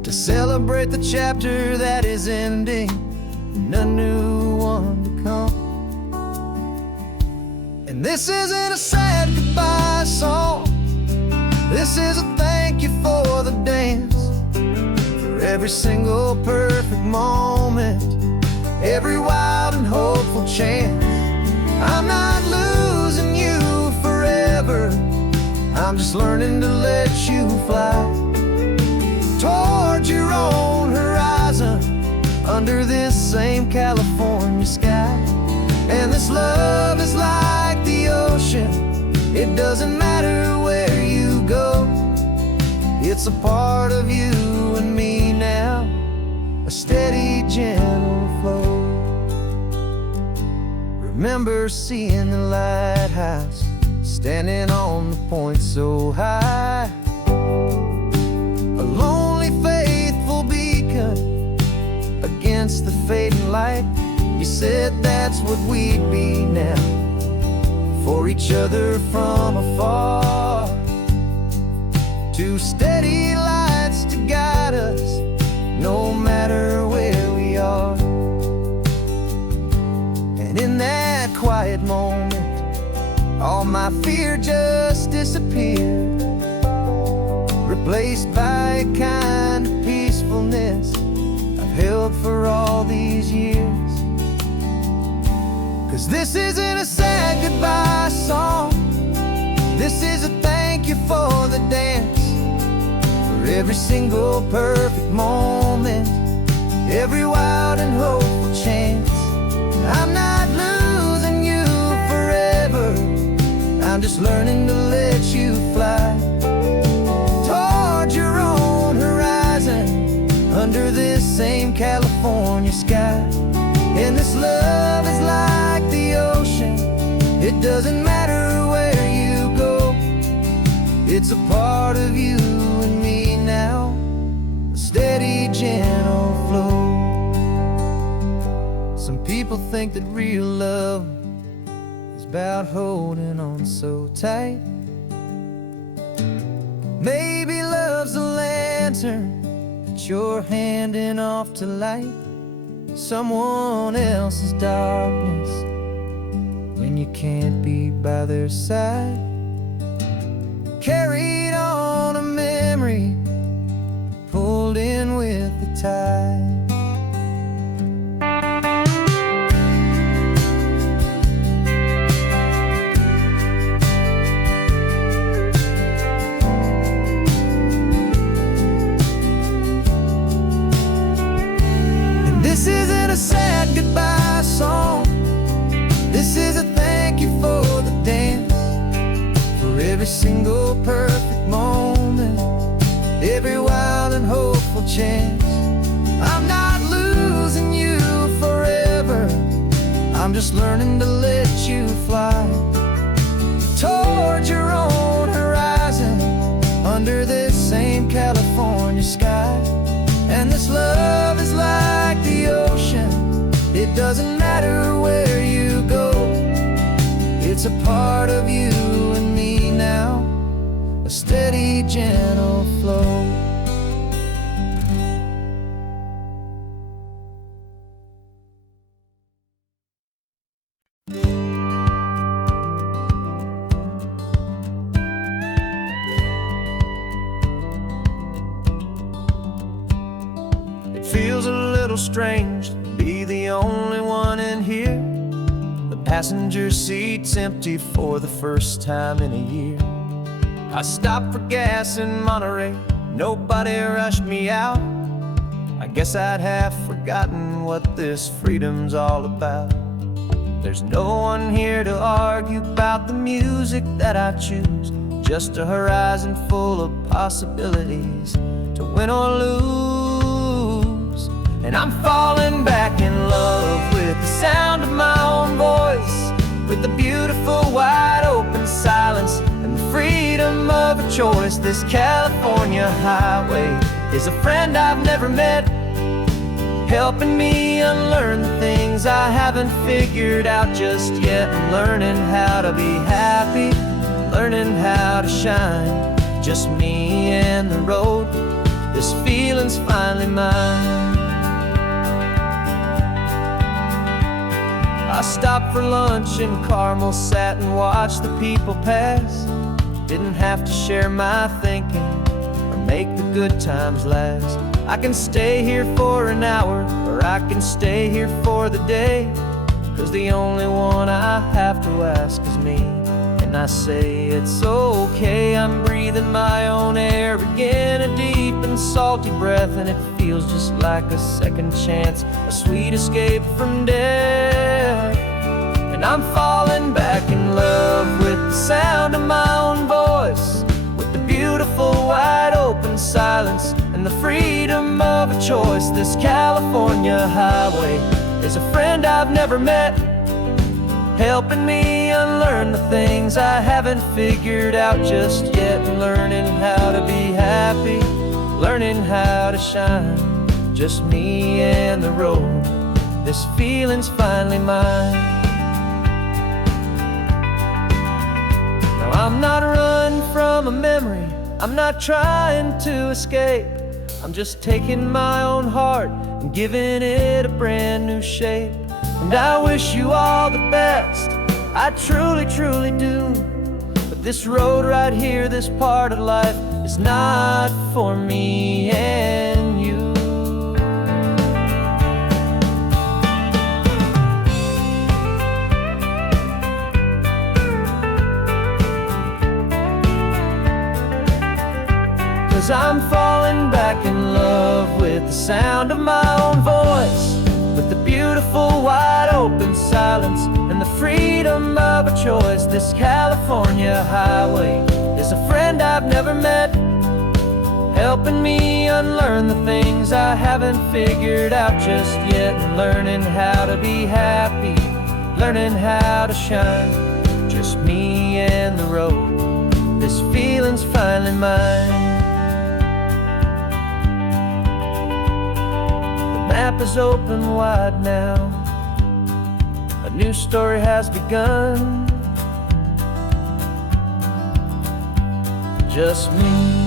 to celebrate the chapter that is ending and a new one to come. And this isn't a sad goodbye song, this is a thank you for the dance, for every single perfect moment, every wild and hopeful chance. I'm not losing you forever, I'm just learning to let you fly toward your own horizon, under this same California sky. And this love is like the ocean, it doesn't matter where you go, it's a part of you and me now, a steady, gentle flow. Remember seeing the lighthouse, standing on the point so high, a lonely, faithful beacon against the fading light. You said that's what we'd be now, for each other from afar, two steady lights to guide us, no matter where we are. And in that quiet moment, all my fear just disappeared, replaced by a kind of peacefulness I've held for all these years. 'Cause this isn't a sad goodbye song, this is a thank you for the dance, for every single perfect moment, every wild and hopeful chance. I'm not losing you forever, I'm just learning to let you fly toward your own horizon, under this same California sky. And this love is like the ocean, it doesn't matter where you go, it's a part of you and me now, a steady, gentle flow. Some people think that real love is about holding on so tight. Maybe love's a lantern that you're handing off to light someone else's darkness when you can't be by their side. Carried on a memory, pulled in with the tide. This isn't a sad goodbye song. This is a thank you for the dance, for every single perfect moment, every wild and hopeful chance. I'm not losing you forever, I'm just learning to let you fly toward your own horizon, under this same California sky. And this love is like the ocean, it doesn't matter where you go, it's a part of you and me now, a steady, gentle flow. Feels a little strange to be the only one in here. The passenger seat's empty for the first time in a year. I stopped for gas in Monterey, nobody rushed me out. I guess I'd have forgotten what this freedom's all about. There's no one here to argue about the music that I choose, just a horizon full of possibilities to win or lose. And I'm falling back in love with the sound of my own voice, with the beautiful wide open silence and the freedom of a choice. This California highway is a friend I've never met, helping me unlearn the things I haven't figured out just yet, and learning how to be happy, learning how to shine, just me and the road. This feeling's finally mine. I stopped for lunch in Carmel, sat and watched the people pass. Didn't have to share my thinking or make the good times last. I can stay here for an hour, or I can stay here for the day, 'cause the only one I have to ask is me. And I say it's okay, I'm breathing my own air again, a deep and salty breath, and it feels just like a second chance, a sweet escape from death. And I'm falling back in love with the sound of my own voice, with the beautiful wide open silence and the freedom of a choice. This California highway is a friend I've never met, helping me unlearn the things I haven't figured out just yet, and learning how to be happy, learning how to shine, just me and the road. This feeling's finally mine. Now I'm not running from a memory, I'm not trying to escape, I'm just taking my own heart and giving it a brand new shape. And I wish you all the best, I truly, truly do. But this road right here, this part of life, is not for me and you. 'Cause I'm falling back in love with the sound of my own voice, with the beautiful wide open silence and the freedom of a choice. This California highway is a friend I've never met, helping me unlearn the things I haven't figured out just yet, and learning how to be happy, learning how to shine, just me and the road. This feeling's finally mine. map is open wide now. A new story has begun. Just me.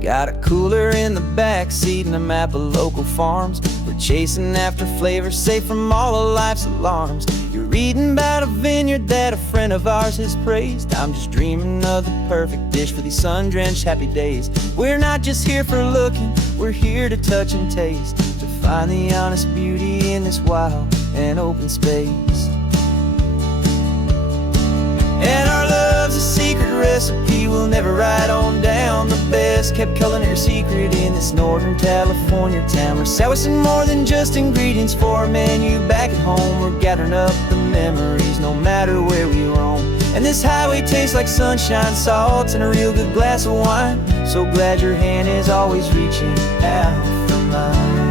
Got a cooler in the back seat and a map of local farms. We're chasing after flavors safe from all of life's alarms. You're reading about a vineyard that a friend of ours has praised. I'm just dreaming of the perfect dish for these sun-drenched happy days. We're not just here for looking, we're here to touch and taste, to find the honest beauty in this wild and open space. And our love's a secret recipe we'll never write on down. The best kept culinary secret in this Northern California town. We're sourcing more than just ingredients for a menu back at home. We're gathering up the memories no matter where we roam. And this highway tastes like sunshine, salt, and a real good glass of wine. So glad your hand is always reaching out for mine.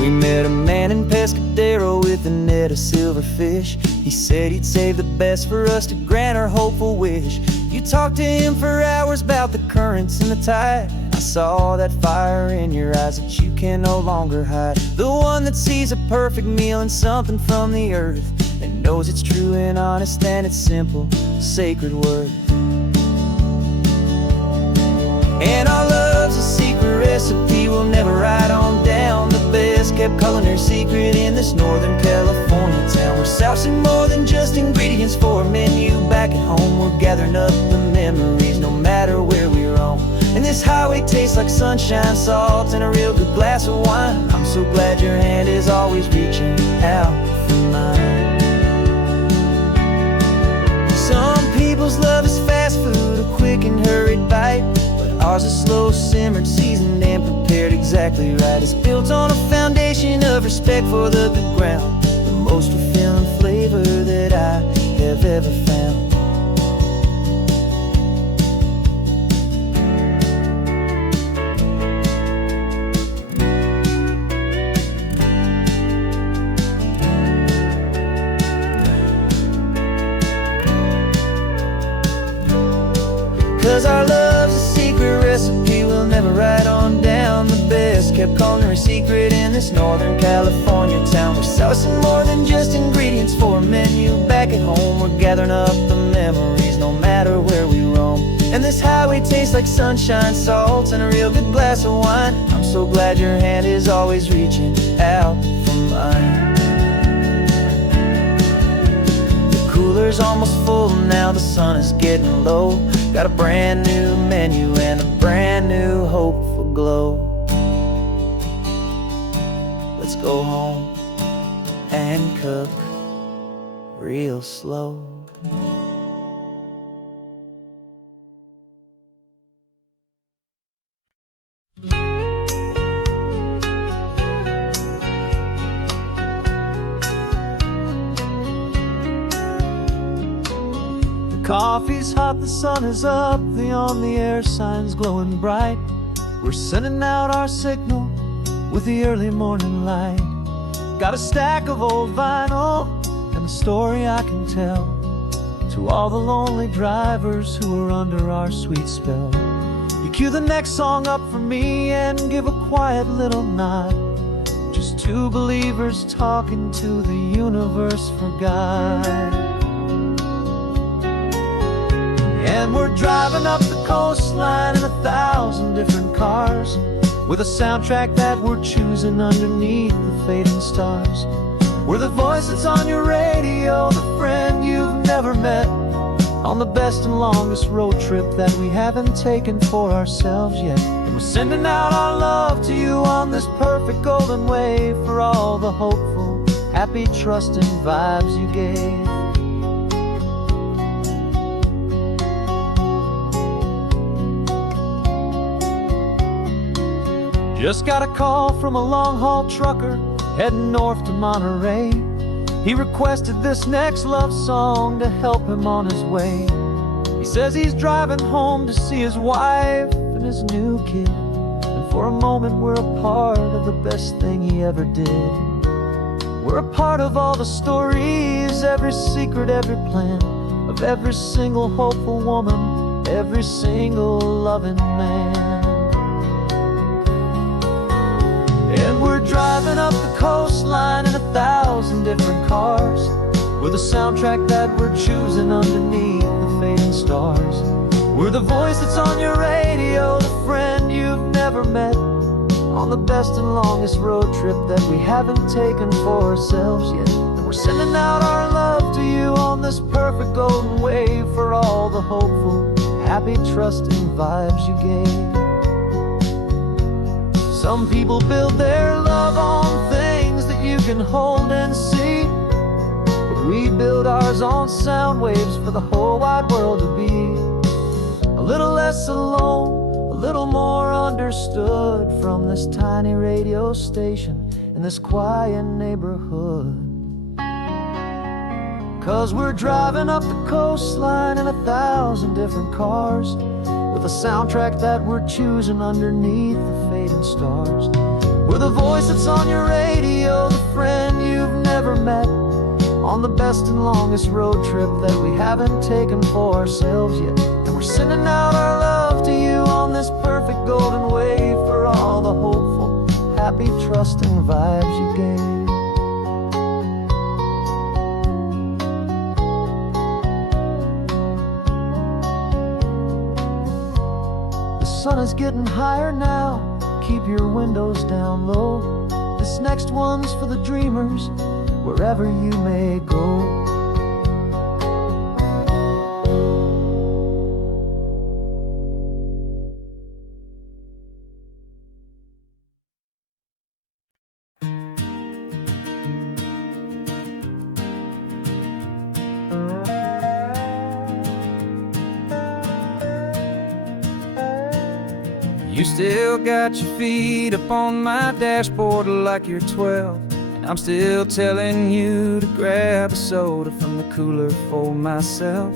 We met a man in Pescadero with a net of silverfish. He said he'd save the best for us to grant our hopeful wish. You talked to him for hours about the currents and the tide. I saw that fire in your eyes that you can no longer hide. The one that sees a perfect meal and something from the earth, and knows it's true and honest and it's simple, sacred worth. And our love's a secret recipe we'll never write on down. The best kept culinary secret in this Northern California town. We're sourcing more than just ingredients for a menu back at home. We're gathering up the memories no matter where we roam. And this highway tastes like sunshine, salt, and a real good glass of wine. I'm so glad your hand is always reaching out for mine. Some people's love is fast food, a quick and hurried bite. Ours is slow simmered, seasoned and prepared exactly right. It's built on a foundation of respect for the good ground. The most fulfilling flavor that I have ever found. 'Cause our love's a secret recipe we'll never write on down. The best kept culinary secret in this Northern California town. We're sourcing more than just ingredients for a menu back at home. We're gathering up the memories no matter where we roam. And this highway tastes like sunshine, salt, and a real good glass of wine. I'm so glad your hand is always reaching out for mine. Cooler's almost full now, the sun is getting low. Got a brand new menu and a brand new hopeful glow. Let's go home and cook real slow. Coffee's hot, the sun is up, the on-the-air sign's glowing bright. We're sending out our signal with the early morning light. Got a stack of old vinyl and a story I can tell to all the lonely drivers who are under our sweet spell. You cue the next song up for me and give a quiet little nod. Just two believers talking to the universe for God. And we're driving up the coastline in 1,000 different cars, with a soundtrack that we're choosing underneath the fading stars. We're the voice that's on your radio, the friend you've never met, on the best and longest road trip that we haven't taken for ourselves yet. And we're sending out our love to you on this perfect golden wave, for all the hopeful, happy, trusting vibes you gave. Just got a call from a long-haul trucker heading north to Monterey. He requested this next love song to help him on his way. He says he's driving home to see his wife and his new kid, and for a moment we're a part of the best thing he ever did. We're a part of all the stories, every secret, every plan, of every single hopeful woman, every single loving man. And we're driving up the coastline in 1,000 different cars, with a soundtrack that we're choosing underneath the fading stars. We're the voice that's on your radio, the friend you've never met, on the best and longest road trip that we haven't taken for ourselves yet. And we're sending out our love to you on this perfect golden wave, for all the hopeful, happy, trusting vibes you gave. Some people build their love on things that you can hold and see, but we build ours on sound waves for the whole wide world to be a little less alone, a little more understood, from this tiny radio station in this quiet neighborhood. 'Cause we're driving up the coastline in 1,000 different cars, with a soundtrack that we're choosing underneath the fading stars. We're the voice that's on your radio, the friend you've never met, on the best and longest road trip that we haven't taken for ourselves yet. And we're sending out our love to you on this perfect golden wave, for all the hopeful, happy, trusting vibes you gave. The sun is getting higher now, keep your windows down low. This next one's for the dreamers, wherever you may go. You still got your feet up on my dashboard like you're 12, and I'm still telling you to grab a soda from the cooler for myself.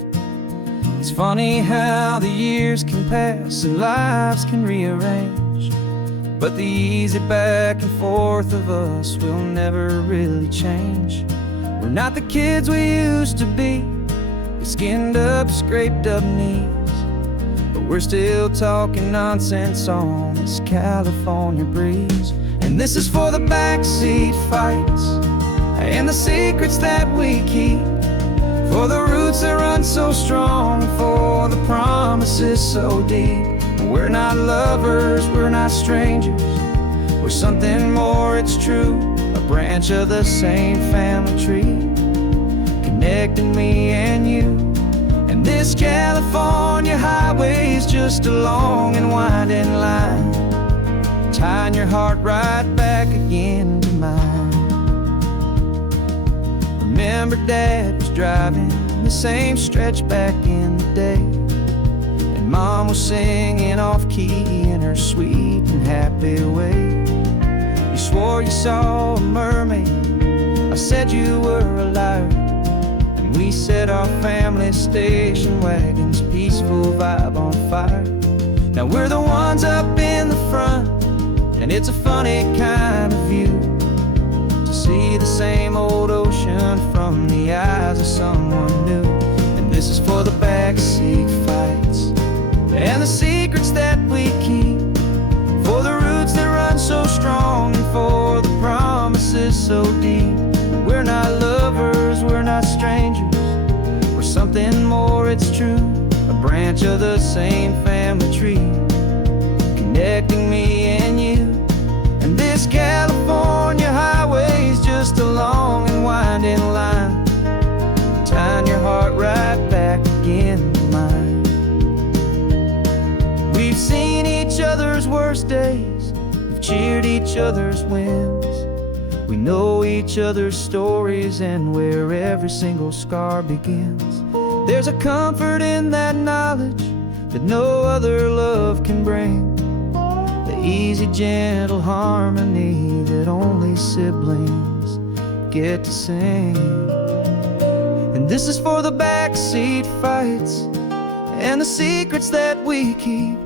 It's funny how the years can pass and lives can rearrange, but the easy back and forth of us will never really change. We're not the kids we used to be, with skinned up, scraped up knees, but we're still talking nonsense on this California breeze. And this is for the backseat fights and the secrets that we keep, for the roots that run so strong, for the promises so deep. We're not lovers, we're not strangers, we're something more, it's true, a branch of the same family tree, connecting me and you. And this California highway is just a long and winding line, tying your heart right back again to mine. Remember Dad was driving the same stretch back in the day, and Mom was singing off-key in her sweet and happy way. You swore you saw a mermaid, I said you were a liar, and we set our family station wagon's peaceful vibe on fire. Now we're the ones up in the front, and it's a funny kind of view to see the same old ocean from the eyes of someone new. And this is for the backseat fights and the secrets that we keep, for the roots that run so strong, and for the promises so deep. We're not lovers, we're not strangers, we're something more, it's true, a branch of the same family tree, connecting me and you. And this California highway is just a long and winding line, tying your heart right back again to mine. We've seen each other's worst days, we've cheered each other's wins, we know each other's stories and where every single scar begins. There's a comfort in that knowledge that no other love can bring, the easy, gentle harmony that only siblings get to sing. And this is for the backseat fights and the secrets that we keep,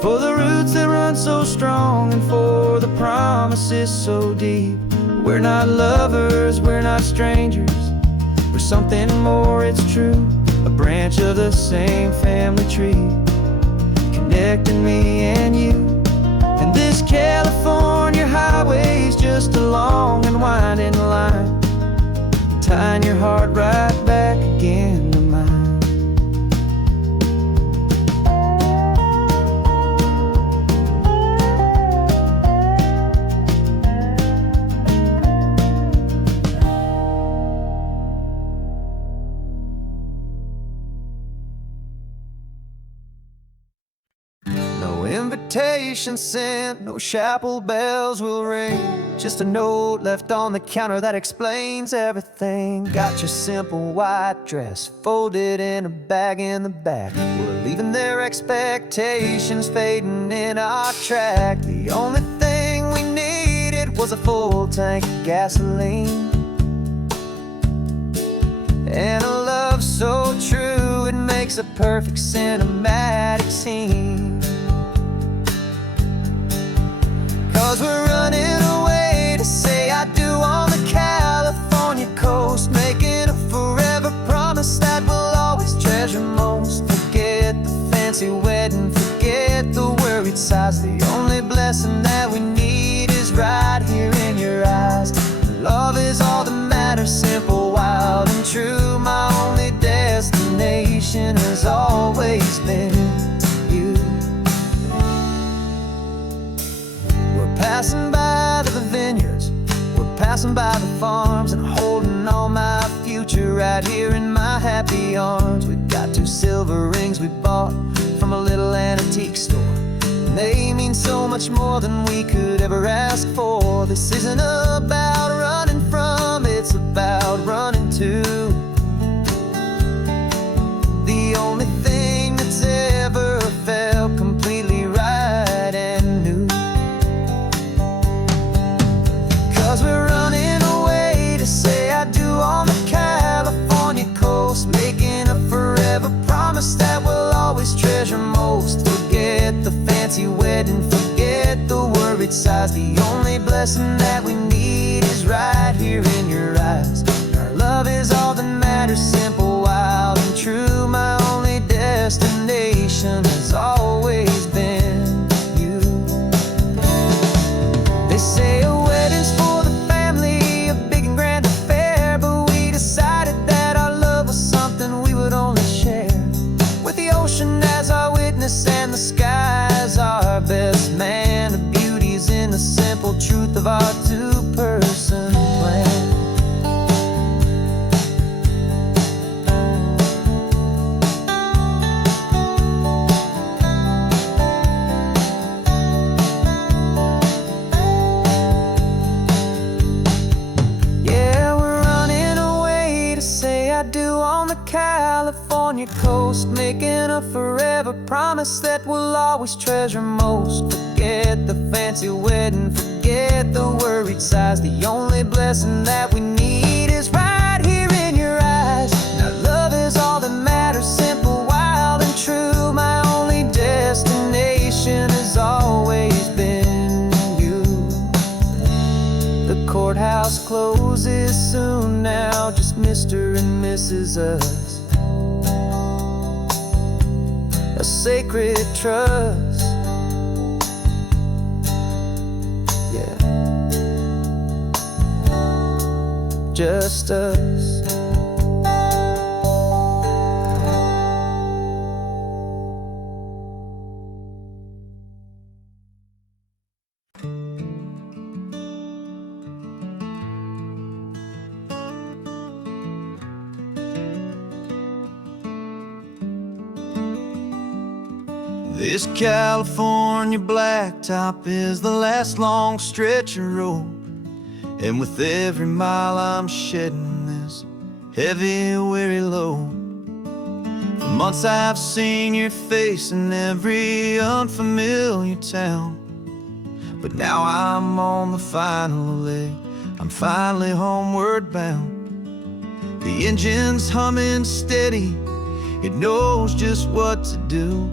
for the roots that run so strong and for the promises so deep. We're not lovers, we're not strangers, we're something more, it's true. A branch of the same family tree, connecting me and you. And this California highway's just a long and winding line, tying your heart right back again to mine. No invitation sent, no chapel bells will ring, just a note left on the counter that explains everything. Got your simple white dress folded in a bag in the back. We're leaving their expectations fading in our track. The only thing we needed was a full tank of gasoline, and a love so true it makes a perfect cinematic scene. 'Cause we're running away to say I do on the California coast, making a forever promise that we'll always treasure most. Forget the fancy wedding, forget the worried sighs. The only blessing that we need is right here in your eyes. Love is all that matters, simple, wild, and true. My only destination has always been you. We're passing by the vineyards, we're passing by the farms, and holding all my future right here in my happy arms. We've got 2 silver rings we bought from a little antique store, and they mean so much more than we could ever ask for. This isn't about running from, it's about running to the only thing that's ever felt completely right and new. 'Cause we're running away to say I do on the California coast, making a forever promise that we'll always treasure most. Forget the fancy wedding, forget the worried sighs. The only blessing that we need is right here in your eyes. Our love is all that matters, simple, wild, and true. My only destination has always been you. They say a wedding's for the family, a big and grand affair, but we decided that our love was something we would only share, with the ocean as our witness and the sky as our best man. The beauty's in the simple truth of our 2-person plan. Yeah, we're running away to say I do on the California coast, making a forever promise that we'll always treasure most. Forget the fancy wedding, forget the worried sighs. The only blessing that we need is right here in your eyes. Now love is all that matters, simple, wild, and true. My only destination has always been you. The courthouse closes soon now, just Mr. and Mrs. Us, a sacred trust. Yeah, just us. This California blacktop is the last long stretch of road, and with every mile I'm shedding this heavy, weary load. For months I've seen your face in every unfamiliar town, but now I'm on the final leg I'm finally homeward bound. The engine's humming steady. It knows just what to do.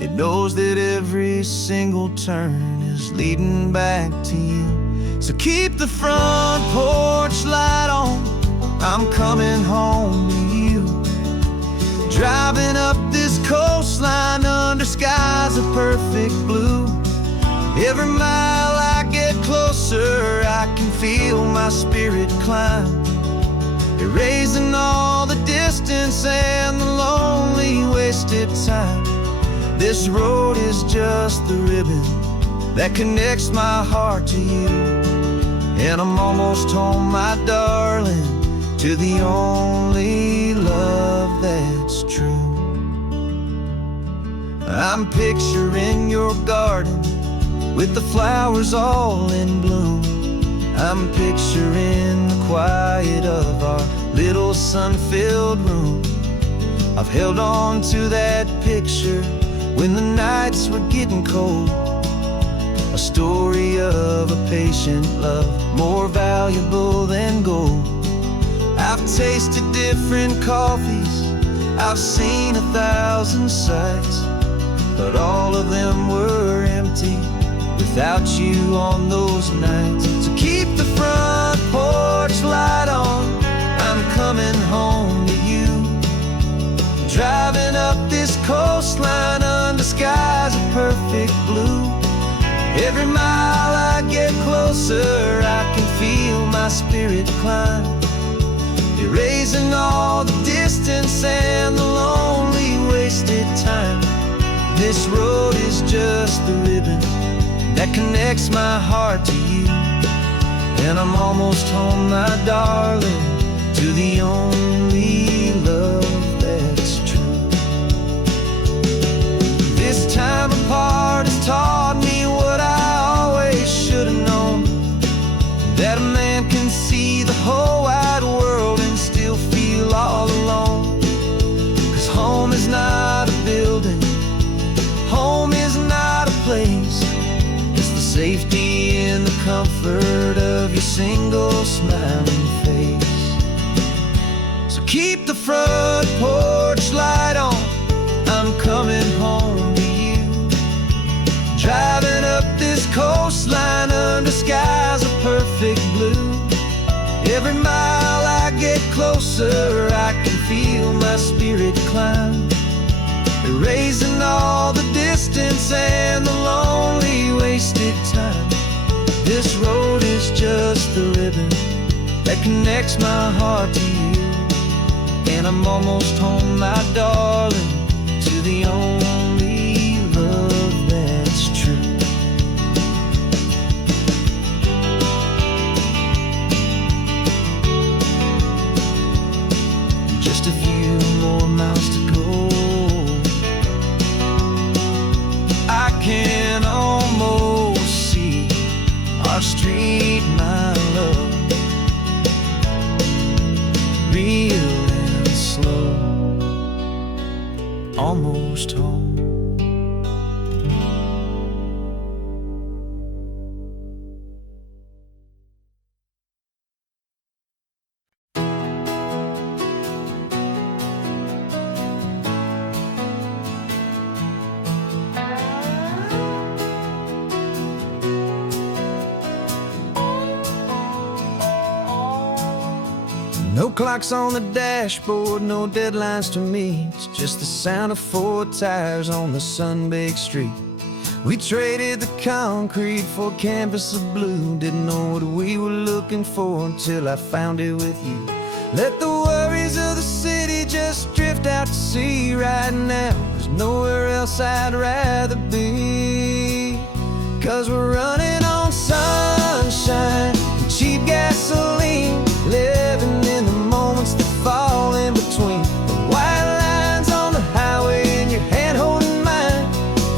It knows that every single turn is leading back to you. So keep the front porch light on, I'm coming home to you. Driving up this coastline under skies of perfect blue. Every mile I get closer, I can feel my spirit climb, erasing all the distance and the lonely wasted time. This road is just the ribbon that connects my heart to you. And I'm almost home, my darling, to the only love that's true. I'm picturing your garden with the flowers all in bloom. I'm picturing the quiet of our little sun-filled room. I've held on to that picture when the nights were getting cold. A story of a patient love, more valuable than gold. I've tasted different coffees, I've seen 1,000 sights, but all of them were empty without you on those nights. So keep the front porch light on, I'm coming home to you. Driving up this coastline under skies of perfect blue. Every mile I get closer, I can feel my spirit climb, erasing all the distance and the lonely wasted time. This road is just the ribbon that connects my heart to you. And I'm almost home, my darling, to the only love that's true. This time apart has taught me what I always should have known, that a man can see the whole wide world and still feel all alone. 'Cause home is not a building, home is not a place, it's the safety and the comfort of your single smiling face. So keep the front porch light on, I'm coming home to you. Driving up this coastline under skies of perfect blue. Every mile I get closer, I can feel my spirit climb, erasing all the distance and the lonely wasted time. This road is just the ribbon that connects my heart to you. And I'm almost home, my darling, to the only love that's true. Just a few more miles to go, I can almost see our street, my love, real and slow, almost home. No clocks on the dashboard, no deadlines to meet. It's just the sound of 4 tires on the sun-baked street. We traded the concrete for a canvas of blue. Didn't know what we were looking for until I found it with you. Let the worries of the city just drift out to sea. Right now, there's nowhere else I'd rather be. 'Cause we're running on sunshine and cheap gasoline, living in the moments that fall in between. The white lines on the highway and your hand holding mine,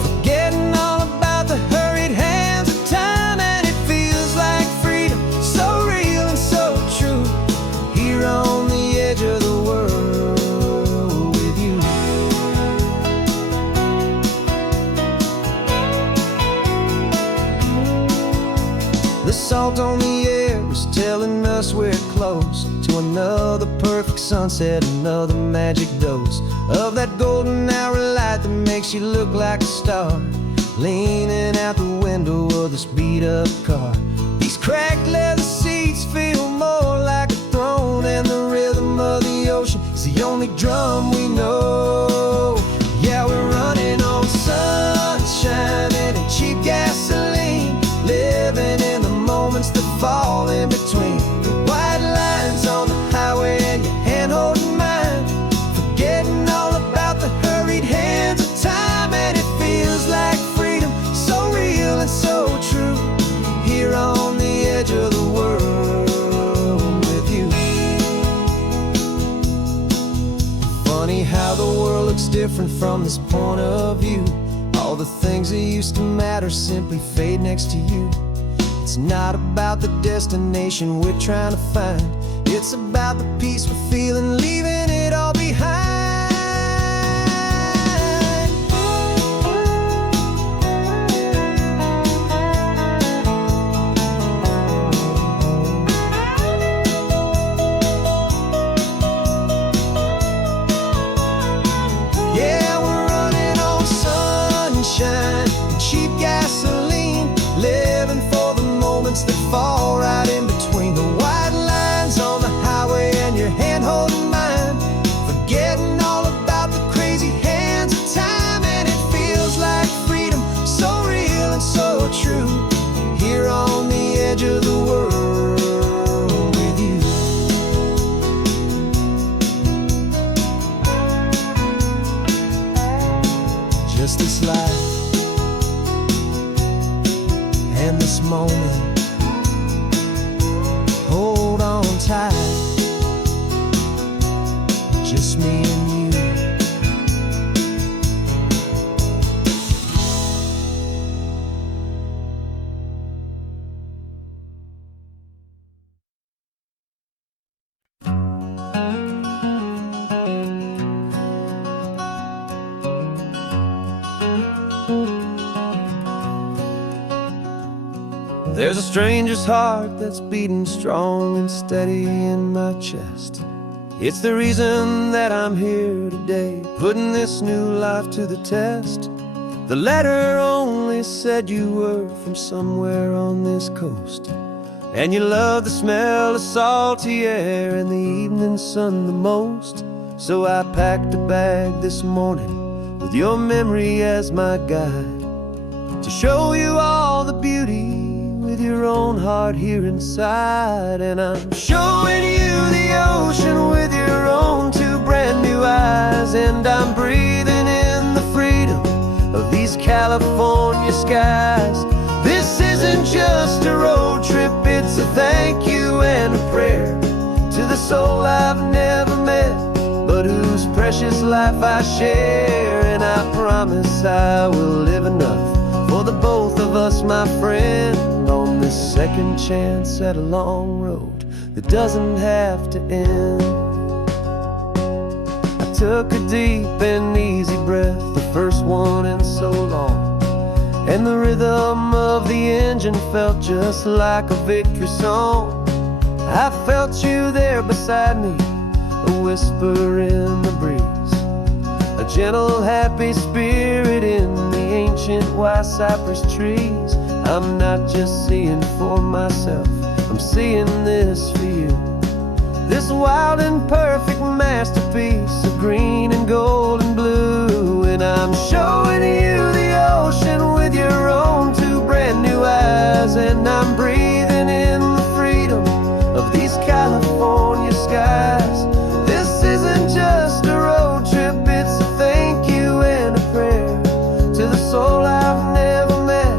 forgetting all about the hurried hands of time. And it feels like freedom, so real and so true, here on the edge of the world with you. The salt on the air was telling us we're close to another perfect sunset, another magic dose of that golden hour light that makes you look like a star, leaning out the window of this beat-up car. These cracked leather seats feel more like a throne, and the rhythm of the ocean is the only drum we know. Yeah, we're running on sunshine and cheap gasoline, living in the moments that fall in between the white lines on the highway and your hand holding mine, forgetting all about the hurried hands of time. And it feels like freedom, so real and so true, here on the edge of the world with you. Funny how the world looks different from this point of view. All the things that used to matter simply fade next to you. It's not about the destination we're trying to find, it's about the peace we're feeling, leaving it all behind. Yeah, we're running on sunshine and cheap gasoline, living for the moments that fall right in between the white lines on the highway and your hand holding mine, forgetting all about the crazy hands of time. And it feels like freedom, so real and so true, here on the edge of the world with you. Just this life and this moment, hold on tight, just me and you. There's a stranger's heart that's beating strong and steady in my chest. It's the reason that I'm here today, putting this new life to the test. The letter only said you were from somewhere on this coast, and you love the smell of salty air and the evening sun the most. So I packed a bag this morning with your memory as my guide, to show you all the beauty with your own heart here inside. And I'm showing you the ocean with your own two brand new eyes, and I'm breathing in the freedom of these California skies. This isn't just a road trip, it's a thank you and a prayer to the soul I've never met, but whose precious life I share. And I promise I will live enough for the both of us, my friend, on this second chance at a long road that doesn't have to end. I took a deep and easy breath, the first one in so long, and the rhythm of the engine felt just like a victory song. I felt you there beside me, a whisper in the breeze, a gentle happy spirit in the ancient white cypress trees. I'm not just seeing for myself, I'm seeing this for you, this wild and perfect masterpiece of green and gold and blue. And I'm showing you the ocean with your own two brand new eyes, and I'm breathing in the freedom of these California skies. This isn't just a road trip, it's a thank you and a prayer to the soul I've never met,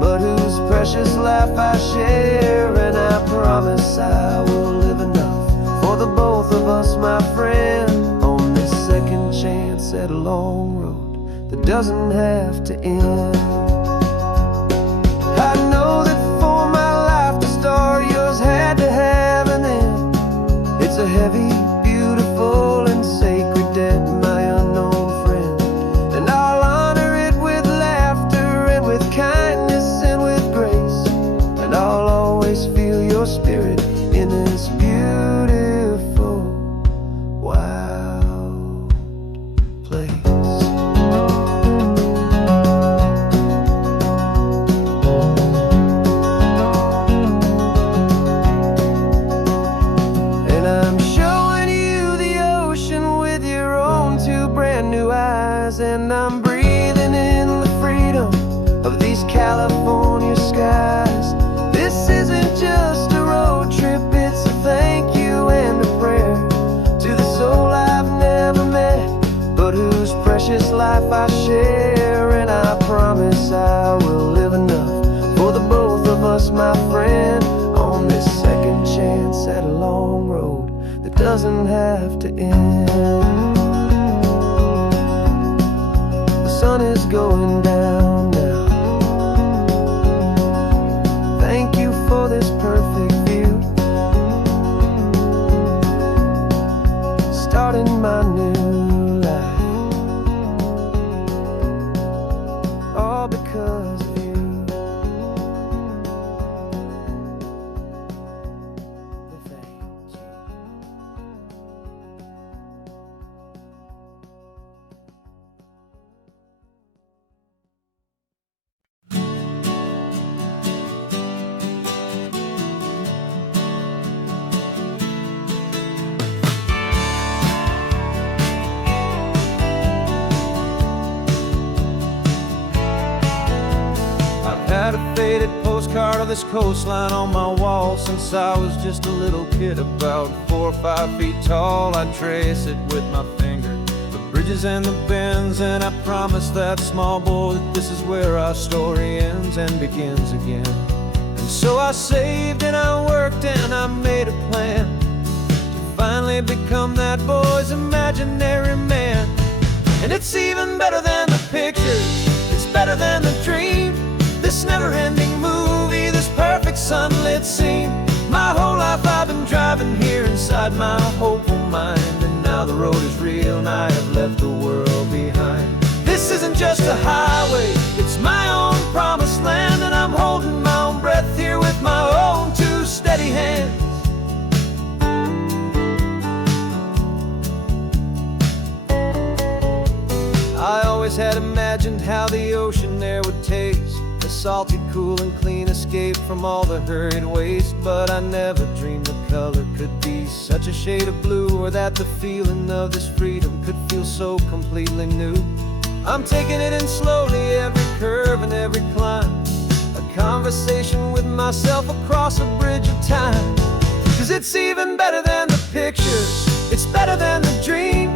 but whose precious life I share. And I promise I will live enough for the both of us, my friend, on this second chance at a long road that doesn't have to end. I know that for my life to start, yours had to have an end. It's a heavy, beautiful, and sacred debt, my unknown friend, and I'll honor it with laughter and with kindness and with grace, and I'll always feel your spirit my friend, on this second chance at a long road that doesn't have to end. The sun is going down now. Thank you for this perfect view, starting my new life, all because of you. Thank you. Had a faded postcard of this coastline on my wall since I was just a little kid, about 4 or 5 feet tall. I'd trace it with my finger, the bridges and the bends, and I promised that small boy that this is where our story ends and begins again. And so I saved and I worked and I made a plan to finally become that boy's imaginary man. And it's even better than the pictures, it's better than the dream, this never-ending movie, this perfect sunlit scene. My whole life I've been driving here inside my hopeful mind, and now the road is real and I have left the world behind. This isn't just a highway, it's my own promised land, and I'm holding my own breath here with my own 2 steady hands. I always had imagined how the ocean there would taste, a salty, cool and clean escape from all the hurried waste. But I never dreamed the color could be such a shade of blue, or that the feeling of this freedom could feel so completely new. I'm taking it in slowly, every curve and every climb, a conversation with myself across a bridge of time. 'Cause it's even better than the pictures, it's better than the dream,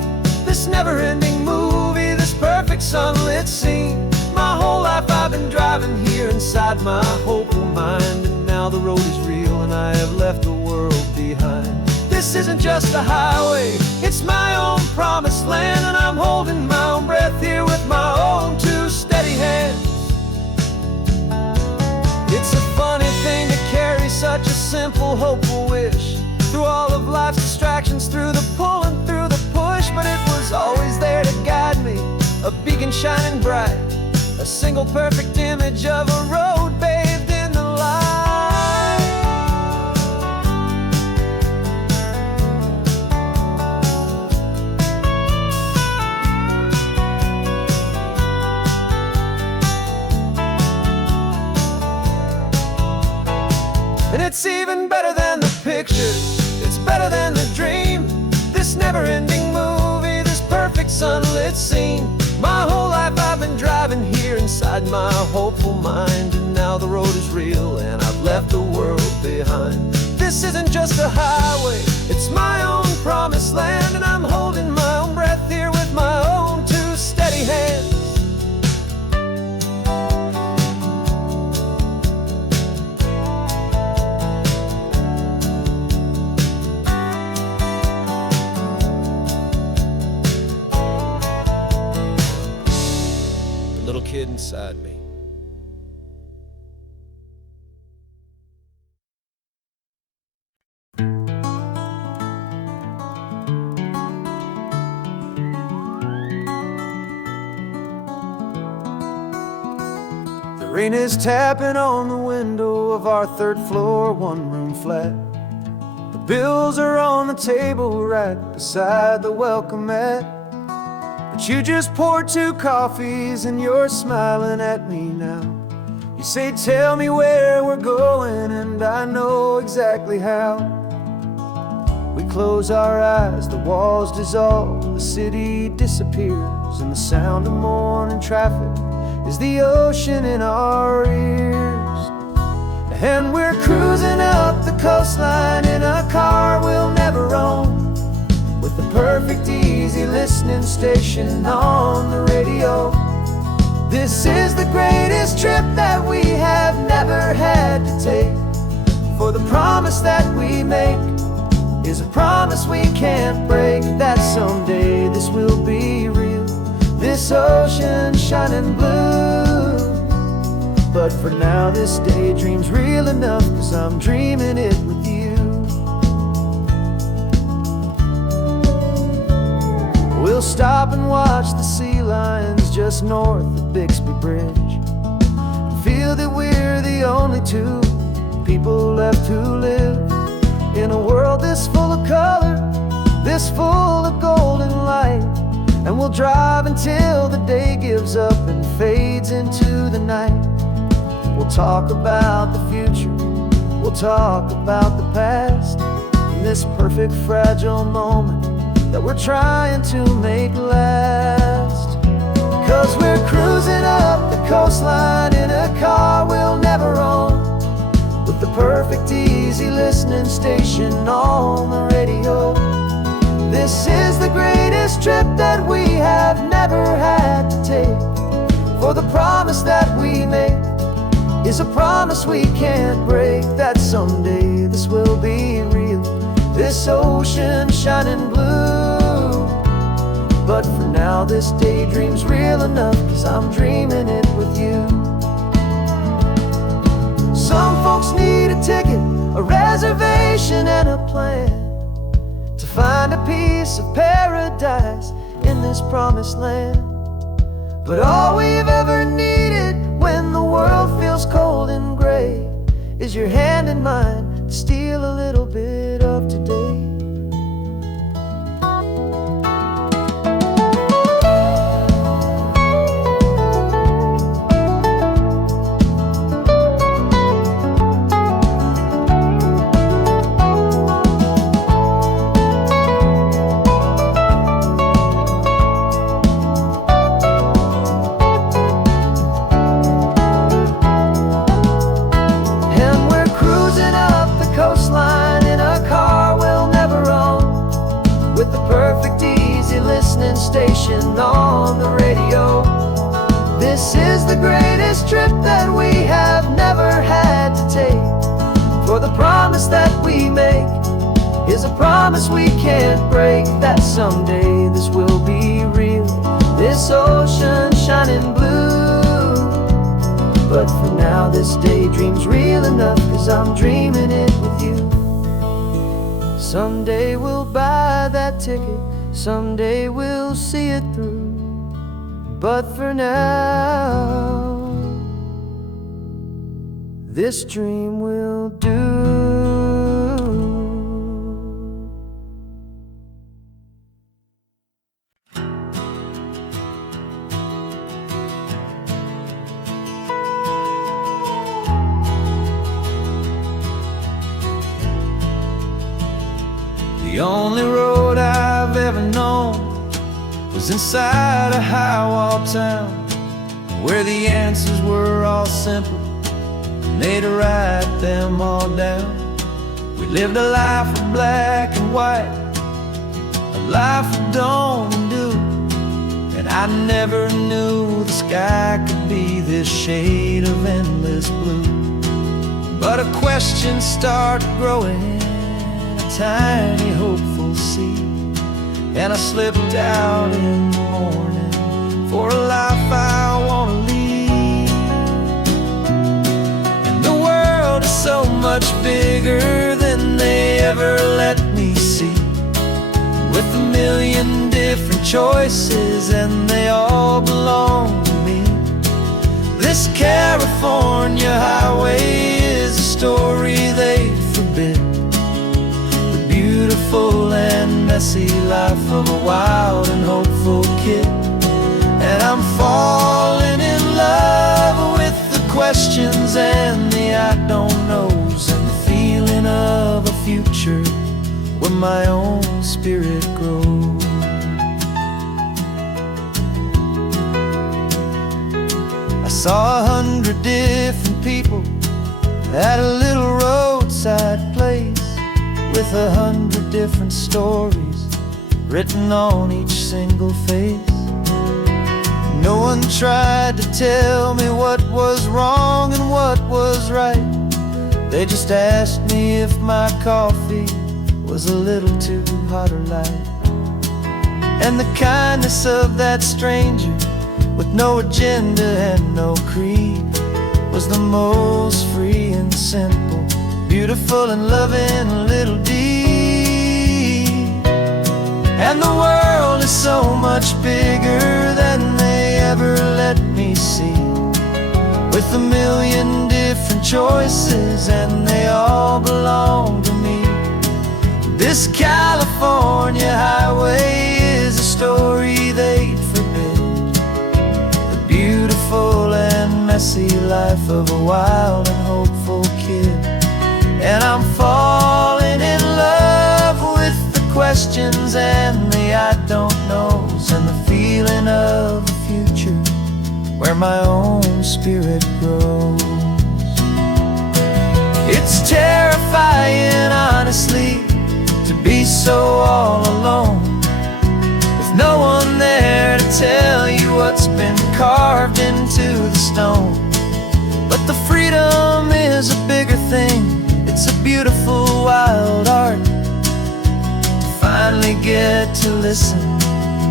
this never-ending movie, this perfect sunlit scene. My whole life I've been driving here inside my hopeful mind, and now the road is real and I have left the world behind. This isn't just a highway, it's my own promised land, and I'm holding my own breath here with my own 2 steady hands. It's a funny thing to carry such a simple, hopeful wish through all of life's distractions, through the pull and through the push, but it was always there to guide me, a beacon shining bright, a single perfect image of a road bathed in the light. And it's even better than the pictures, it's better than the dream, this never-ending movie, this perfect sunlit scene. My whole life I've been driving here inside my hopeful mind, and now the road is real and I've left the world behind. This isn't just a highway, it's my own promised land, and I'm holding my own breath here with my own 2 steady hands. Little kid inside me. The rain is tapping on the window of our 3rd floor, 1-room flat. The bills are on the table right beside the welcome mat. But you just poured 2 coffees and you're smiling at me now. You say, tell me where we're going, and I know exactly how. We close our eyes, the walls dissolve, the city disappears, and the sound of morning traffic is the ocean in our ears. And we're cruising up the coastline in a car we'll never own, with the perfect easy listening station on the radio. This is the greatest trip that we have never had to take. For the promise that we make is a promise we can't break, that someday this will be real, this ocean shining blue. But for now this daydream's real enough, 'cause I'm dreaming it with you. We'll stop and watch the sea lions just north of Bixby Bridge, and feel that we're the only two people left who live in a world this full of color, this full of golden light. And we'll drive until the day gives up and fades into the night. We'll talk about the future, we'll talk about the past, in this perfect fragile moment that we're trying to make last. 'Cause we're cruising up the coastline in a car we'll never own, with the perfect easy listening station on the radio. This is the greatest trip that we have never had to take. For the promise that we make is a promise we can't break, that someday this will be real, this ocean shining blue. But for now this daydream's real enough, 'cause I'm dreaming it with you. Some folks need a ticket, a reservation and a plan to find a piece of paradise in this promised land. But all we've ever needed when the world feels cold and gray is your hand in mine to steal a little bit of today. Station on the radio. This is the greatest trip that we have never had to take. For the promise that we make is a promise we can't break, that someday this will be real, this ocean shining blue. But for now this daydream's real enough, 'cause I'm dreaming it with you. Someday we'll buy that ticket, someday we'll see it through. But for now this dream will do. The only road I've ever known was inside a high-wall town, where the answers were all simple and they'd write them all down. We lived a life of black and white, a life of don't and do, and I never knew the sky could be this shade of endless blue. But a question started growing, tiny hopeful seed, and I slipped out in the morning for a life I wanna lead. And the world is so much bigger than they ever let me see, with a million different choices and they all belong to me. This California highway is a story they forbid, beautiful and messy life of a wild and hopeful kid. And I'm falling in love with the questions and the I don't knows, and the feeling of a future where my own spirit grows. I saw 100 different people at a little roadside place, with 100 different stories written on each single face. No one tried to tell me what was wrong and what was right. They just asked me if my coffee was a little too hot or light. And the kindness of that stranger, with no agenda and no creed, was the most free and simple, beautiful and loving little deed. And the world is so much bigger than they ever let me see, with a million different choices and they all belong to me. This California highway is a story they'd forbid, the beautiful and messy life of a wild and hopeful kid. And I'm falling in love with the questions and the I don't knows, and the feeling of a future where my own spirit grows. It's terrifying, honestly, to be so all alone, with no one there to tell you what's been carved into the stone. But the freedom is a bigger thing. It's a beautiful wild art to finally get to listen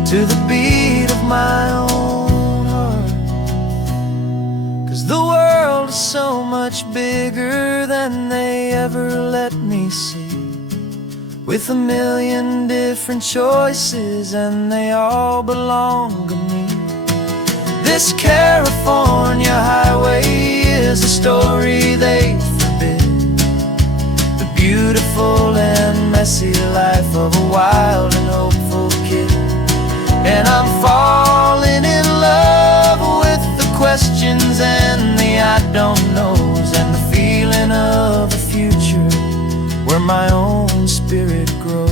to the beat of my own heart. 'Cause the world is so much bigger than they ever let me see, with a million different choices and they all belong to me. This California highway is a story they forbid, the beautiful and messy life of a wild and hopeful kid. And I'm falling in love with the questions and the I don't knows, and the feeling of a future where my own spirit grows.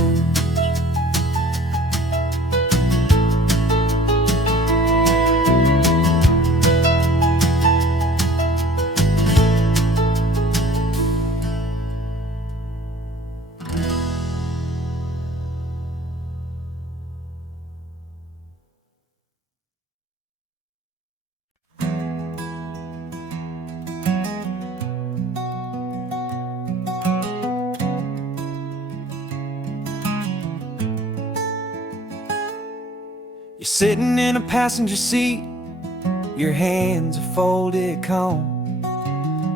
You're sitting in a passenger seat, your hands are folded calm.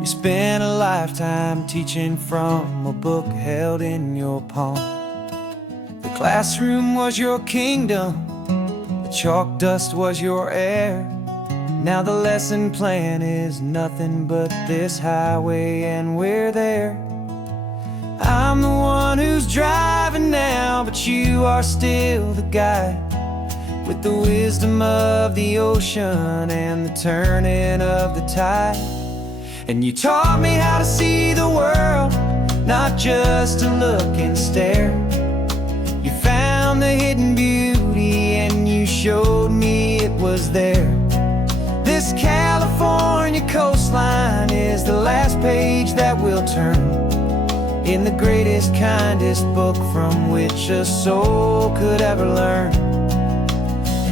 You spent a lifetime teaching from a book held in your palm. The classroom was your kingdom, the chalk dust was your air. Now the lesson plan is nothing but this highway and we're there. I'm the one who's driving now, but you are still the guide, with the wisdom of the ocean and the turning of the tide. And you taught me how to see the world, not just to look and stare. You found the hidden beauty and you showed me it was there. This California coastline is the last page that we'll turn in the greatest, kindest book from which a soul could ever learn.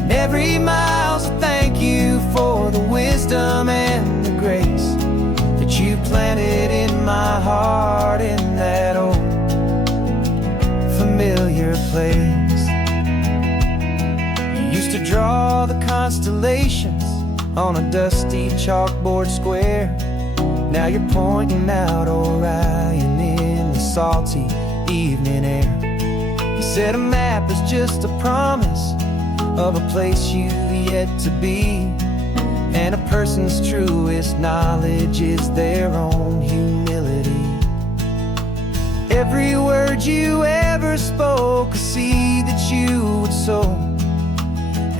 Every mile's a thank you for the wisdom and the grace that you planted in my heart in that old familiar place. You used to draw the constellations on a dusty chalkboard square. Now you're pointing out Orion in the salty evening air. You said a map is just a promise of a place you've yet to be, and a person's truest knowledge is their own humility. Every word you ever spoke, a seed that you would sow,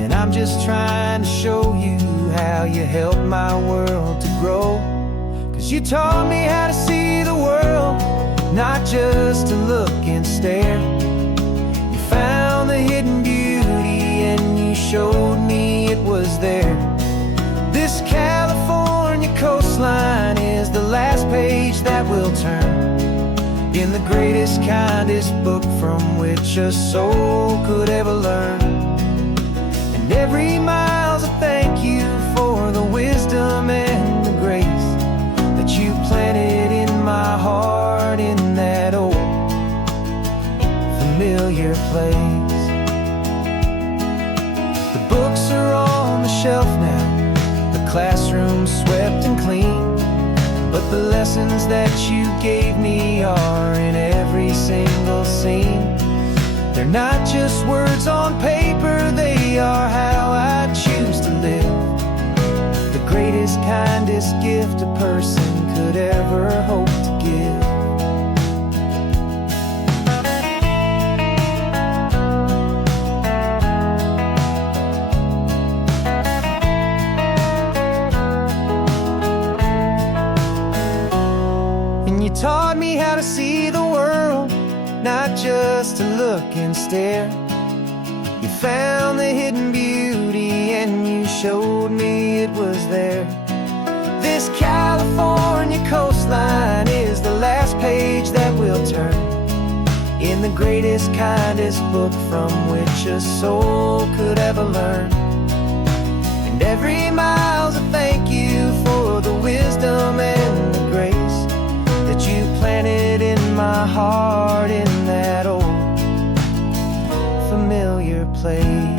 and I'm just trying to show you how you helped my world to grow. 'Cause you taught me how to see the world, not just to look and stare. You found the hidden beauty and you showed me it was there. This California coastline is the last page that we'll turn in the greatest, kindest book from which a soul could ever learn. And every mile's a thank you place. The books are on the shelf now, the classroom swept and clean, but the lessons that you gave me are in every single scene. They're not just words on paper, they are how I choose to live. The greatest, kindest gift a person could ever hope to give. And you taught me how to see the world, not just to look and stare. You found the hidden beauty and you showed me it was there. This California coastline is the last page that we'll turn in the greatest, kindest book from which a soul could ever learn. And every mile's a thank you for the wisdom and the grace that you planted in my heart in that old familiar place.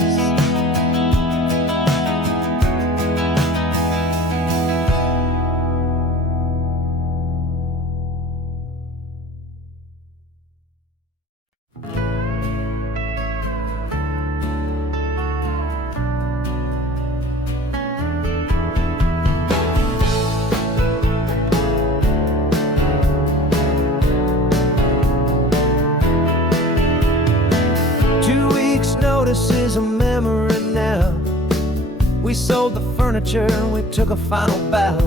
Notice is a memory now. We sold the furniture and we took a final bow.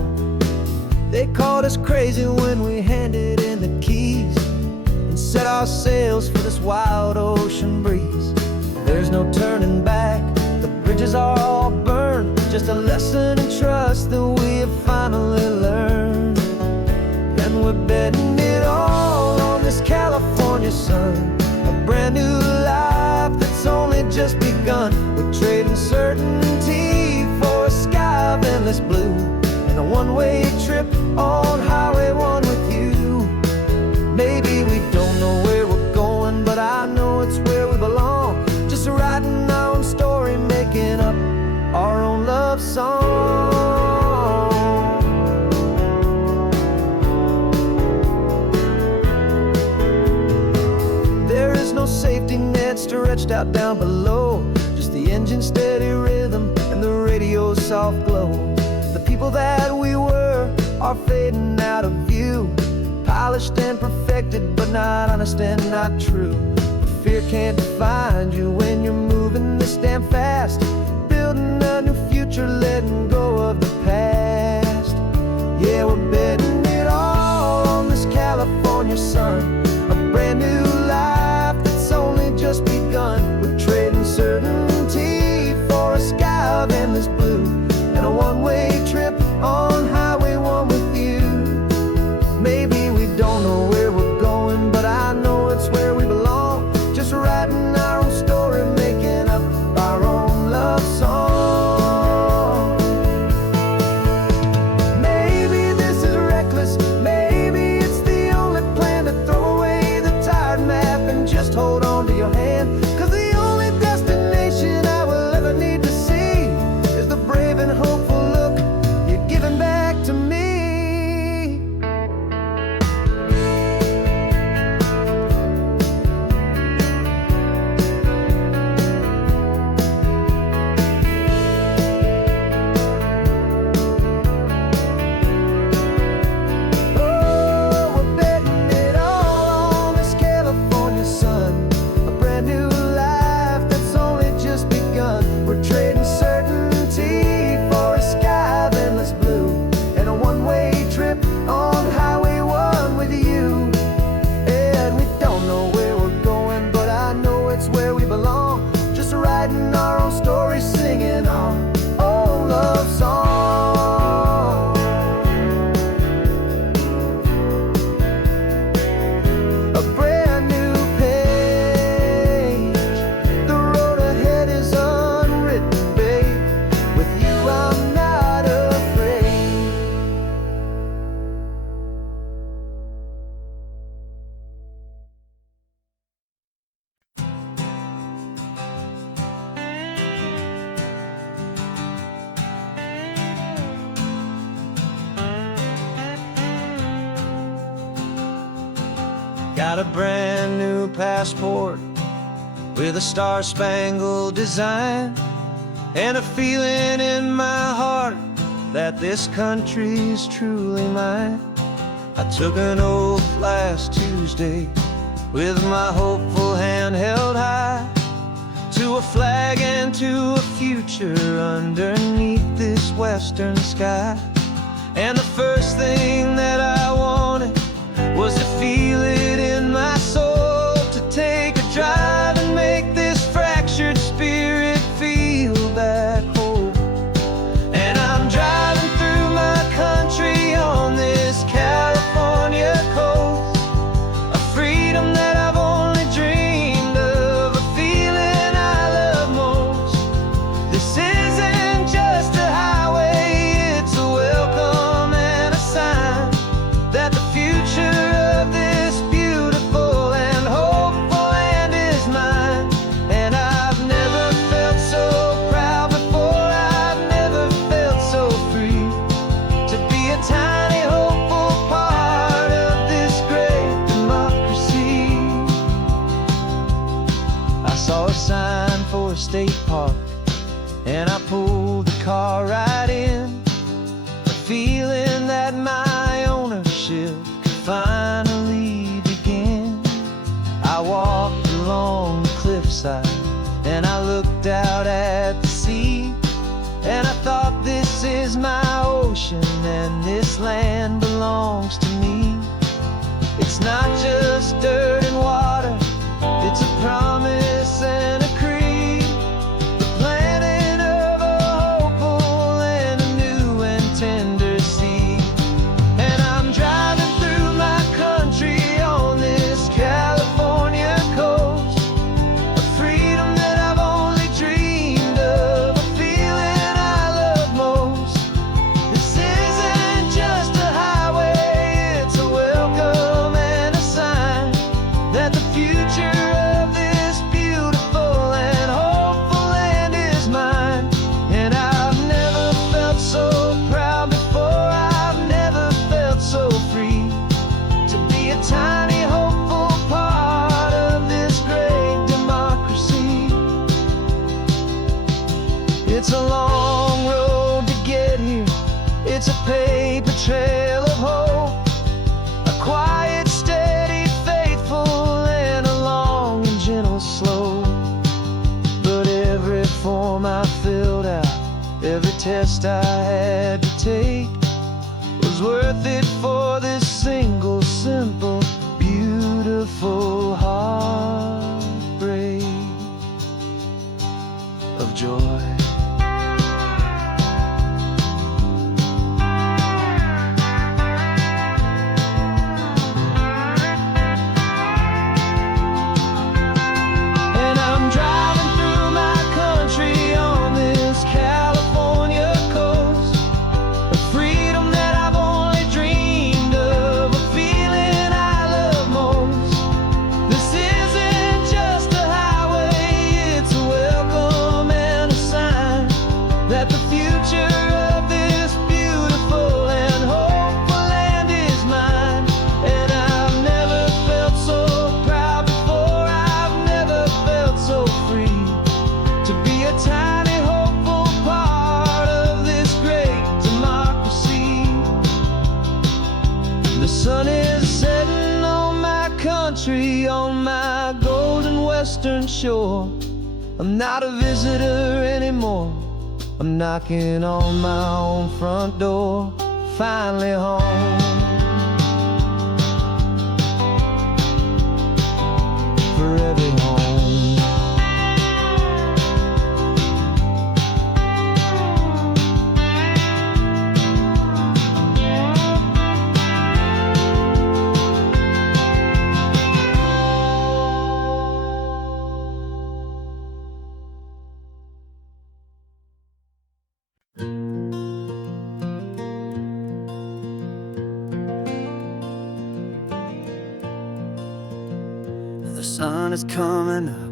They called us crazy when we handed in the keys and set our sails for this wild ocean breeze. There's no turning back, the bridges are all burned, just a lesson in trust that we have finally learned. And we're betting it all on this California sun, a brand new life that's only just begun. We're trading certainty for a sky of endless blue and a one-way trip on Highway 1 with you. Maybe we don't know where we're going, but I know it's where we belong. Just writing our own story, making up our own love song. There is no safety net stretched out down below, just the engine's steady rhythm and the radio's soft glow. The people that we were are fading out of view, polished and perfected, but not honest and not true. Fear can't find you when you're moving this damn fast, building a new future, letting go of the past. Yeah, we're betting it all on this California sun, a brand new life that's only just begun. We're trading certainty for a sky of endless blue and a one-way trip on Highway 1 with you. Maybe we don't know where we're going, but I know it's where we belong. Just writing our own story, making up our own love song. Maybe this is Got a brand new passport with a star-spangled design, and a feeling in my heart that this country's truly mine. I took an oath last Tuesday with my hopeful hand held high, to a flag and to a future underneath this western sky. And the first thing that I wanted was to feel it in my soul, to take a drive and make this fractured spirit feel back home. And I'm driving through my country on this California coast, a freedom that I've only dreamed of, a feeling I love most. This isn't just a highway, it's a welcome and a sign that the future of this beautiful and hopeful land is mine. And I've never felt so proud before, I've never felt so free, to be a tiny hopeful part of this great democracy. I saw a sign for a state park, and I pulled the car right in, a feeling that my ownership could finally begin. I walked along the cliffside and I looked out at the sea, and I thought, this is my ocean and this land belongs to me. It's not just dirt and water, it's a promise and a creed, the planting of a hopeful and a new and tender seed. And I'm driving through my country on this California coast, a freedom that I've only dreamed of, a feeling I love most. This isn't just a highway, it's a welcome and a sign that the future of this beautiful and hopeful land is mine. And I've never felt so proud before, I've never felt so free, to be a tiny hopeful part of this great democracy. It's a long road to get here, it's a paper trail of hope, a quiet, steady, faithful, and a long and gentle slope. But every form I filled out, every test I had to take, was worth it for this single, simple, beautiful heartbreak of joy. And I'm driving through my country on this California coast, a freedom that I've only dreamed of, a feeling I love most. This isn't just a highway, it's a welcome and a sign that the future of this beautiful and hopeful land is mine. And I've never felt so proud before, I've never felt so free, to be a tiny hopeful part of this great democracy. The sun is setting on my country, on my golden western shore. I'm not a visitor anymore, I'm knocking on my own front door, finally home. Forever home. The sun is coming up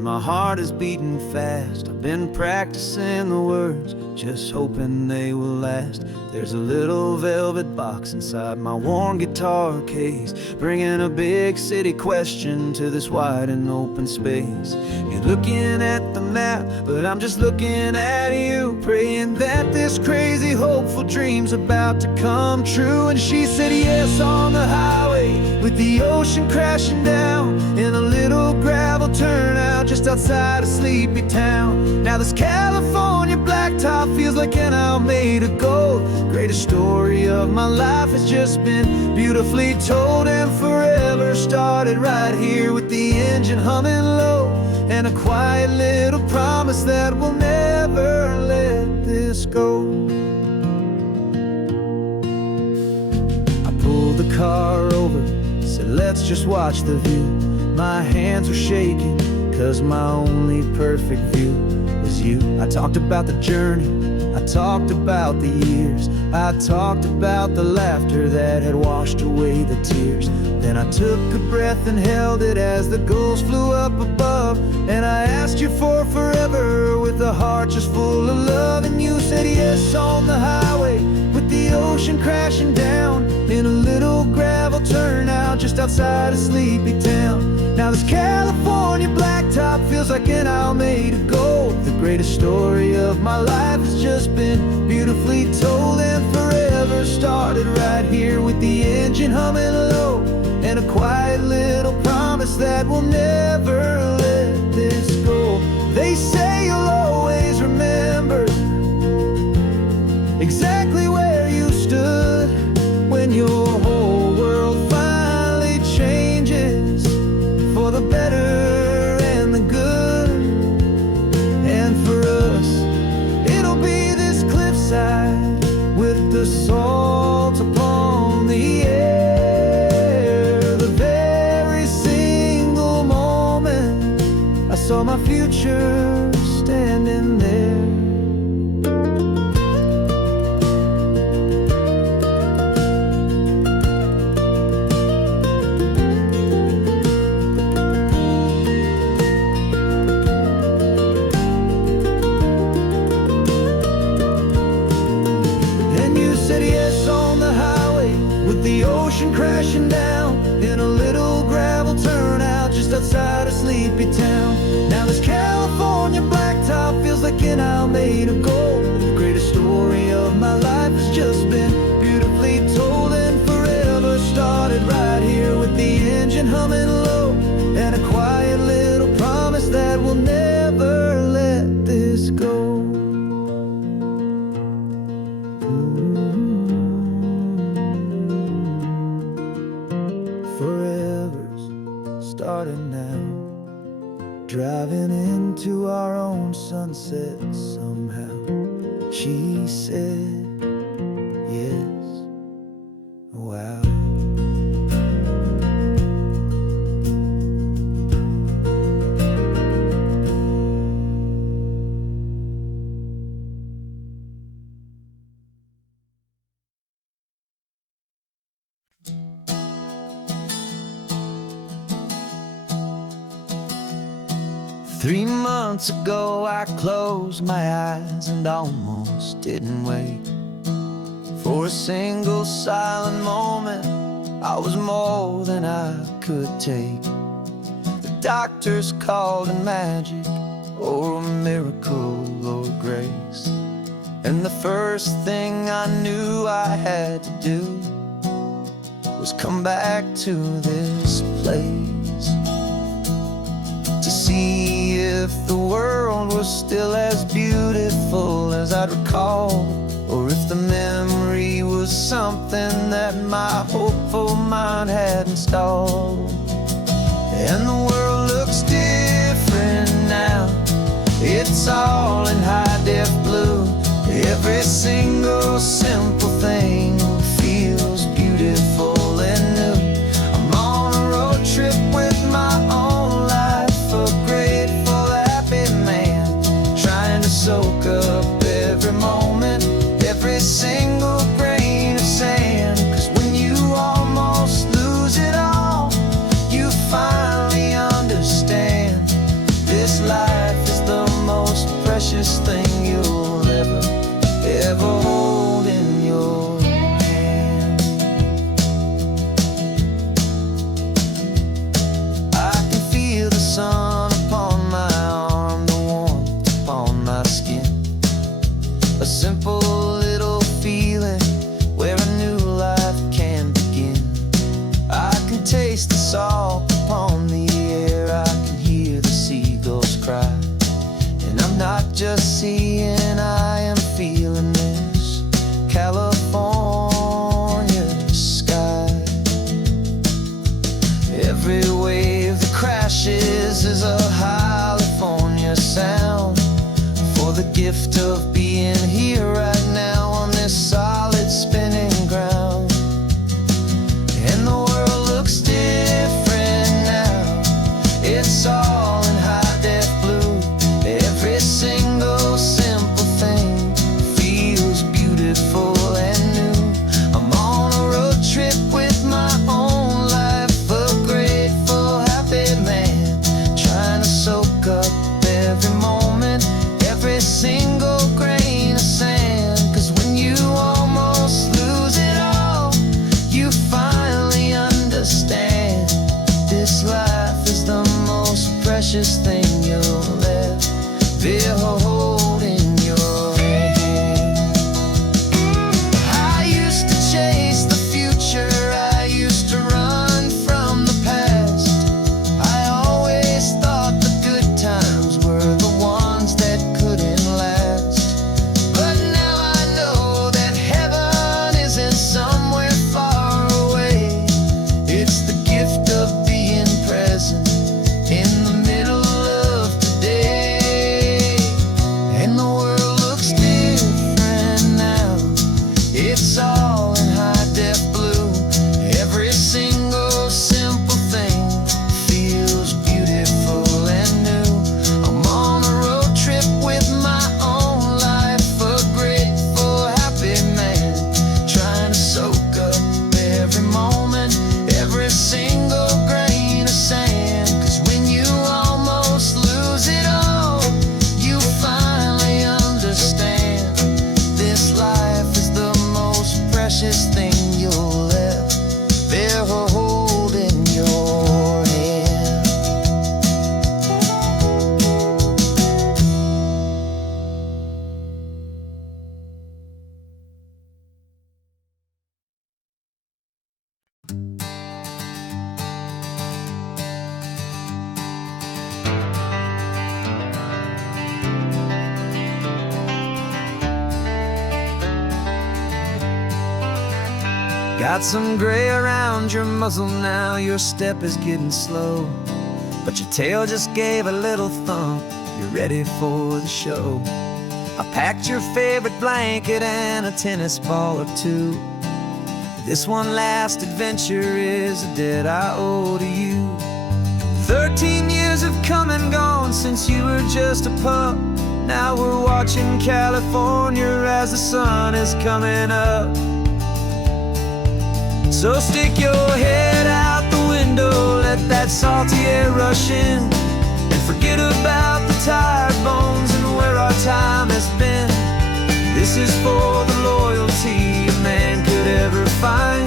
and my heart is beating fast. I've been practicing the words, just hoping they will last. There's a little velvet box inside my worn guitar case, bringing a big city question to this wide and open space. You're looking at the map, but I'm just looking at you, praying that this crazy hopeful dream's about to come true. And she said yes on the highway, with the ocean crashing down, in a little gravel turnout just outside a sleepy town. Now this California blacktop feels like an isle made of gold. Greatest story of my life has just been beautifully told, and forever started right here with the engine humming low, and a quiet little promise that we'll never let this go. I pulled the car over, said let's just watch the view. My hands were shaking, cause my only perfect view was you. I talked about the journey, I talked about the years, I talked about the laughter that had washed away the tears. Then I took a breath and held it as the gulls flew up above, and I asked you for forever with a heart just full of love. And you said yes on the highway, with the ocean crashing down, in a little gravel turnout just outside a sleepy town. Now this California blacktop feels like an isle made of gold. The greatest story of my life has just been beautifully told, and forever started right here with the engine humming low, and a quiet little promise that we'll never let this go. They say you'll always remember exactly where you stood when your whole world finally changes for the better and the good. And for us, it'll be this cliffside with the salt upon the air. The very single moment I saw my future standing there. Crashing down in a little gravel turnout just outside a sleepy town. Now this California blacktop feels like an isle made of gold. The greatest story of my life has just been beautifully told, and forever started right here with the engine humming low, and a quiet little promise that we'll never let this go. Starting now, driving into our own sunset somehow. She said yes, wow. Three months ago I closed my eyes and almost didn't wait for a single silent moment. I was more than I could take. The doctors called it magic, or a miracle, or grace. And the first thing I knew I had to do was come back to this place, to see if the world was still as beautiful as I'd recall, or if the memory was something that my hopeful mind had installed. And the world looks different now, it's all in high-def blue. Every single simple thing feels beautiful and new. I'm on a road trip with my own life, a grateful, happy man, trying to soak up every moment, every single grain of sand. 'Cause when you almost lose it all, you finally understand this taste the salt upon the air. I can hear the seagulls cry. And I'm not just seeing, I am feeling this California sky. Every wave that crashes is a California sound. For the gift of being here right now on this solid spinning ground. And the world looks different now. It's all in high-def blue. Every single simple thing feels beautiful and new. I'm on a road trip with my own life, a grateful, happy man, trying to soak up every moment, every single grain of sand. 'Cause when you almost lose it all, you finally understand this life is the most precious thing you'll ever hold in your hand. I used to chase the future, I used to run from the past. I always thought the good times were the ones that couldn't last. But now I know that heaven isn't somewhere far away. It's the gift of being present in the middle of today. And the world looks different now. It's all in high-def blue. Every single simple thing feels beautiful and new. I'm on a road trip with my own life, a grateful, happy man, trying to soak up every moment, every single grain of sand. 'Cause when you almost lose it all, you finally understand this life is the most precious thing you'll ever hold in your hand. Got some gray around your muzzle now, your step is getting slow, but your tail just gave a little thump, you're ready for the show. I packed your favorite blanket and a tennis ball or two. This one last adventure is a debt I owe to you. 13 years have come and gone since you were just a pup. Now we're watching California as the sun is coming up. So stick your head out the window, let that salty air rush in, and forget about the tired bones and where our time has been. This is for the loyalty a man could ever find,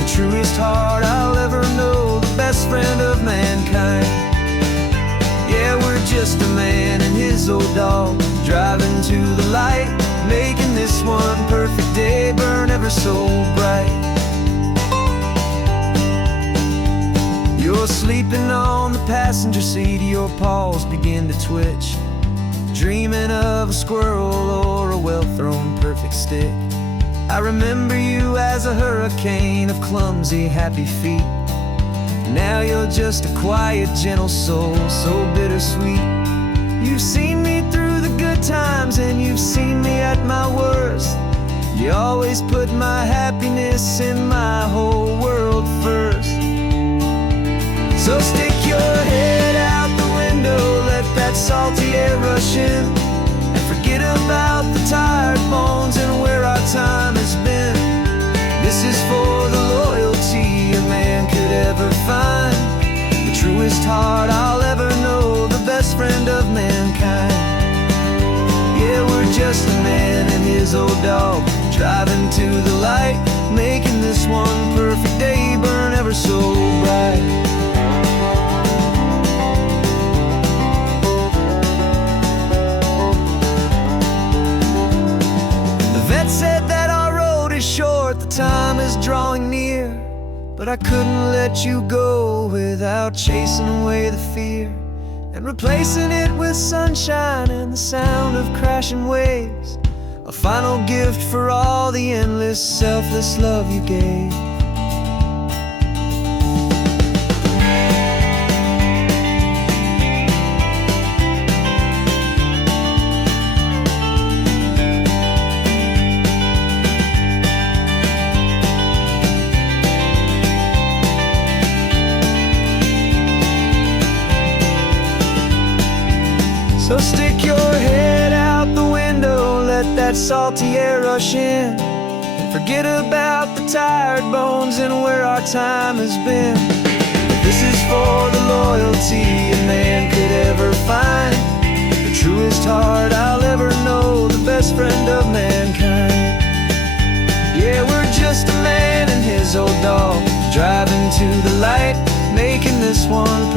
the truest heart I'll ever know, the best friend of mankind. Yeah, we're just a man and his old dog, driving to the light, making this one perfect day burn ever so bright. You're sleeping on the passenger seat, your paws begin to twitch, dreaming of a squirrel or a well-thrown perfect stick. I remember you as a hurricane of clumsy, happy feet. Now you're just a quiet, gentle soul, so bittersweet. You've seen me through the good times and you've seen me at my worst. You always put my happiness in my whole world first. So stick your head out the window, let that salty air rush in, and forget about the tired bones and where our time has been. This is for the loyalty a man could ever find, the truest heart I'll ever know, the best friend of mankind. Yeah, we're just a man and his old dog, driving to the light, making this one perfect day burn ever so bright. Said that our road is short, the time is drawing near, but I couldn't let you go without chasing away the fear and replacing it with sunshine and the sound of crashing waves. A final gift for all the endless, selfless love you gave. So stick your head out the window, let that salty air rush in, and forget about the tired bones and where our time has been. This is for the loyalty a man could ever find, the truest heart I'll ever know, the best friend of mankind. Yeah, we're just a man and his old dog, driving to the light, making this one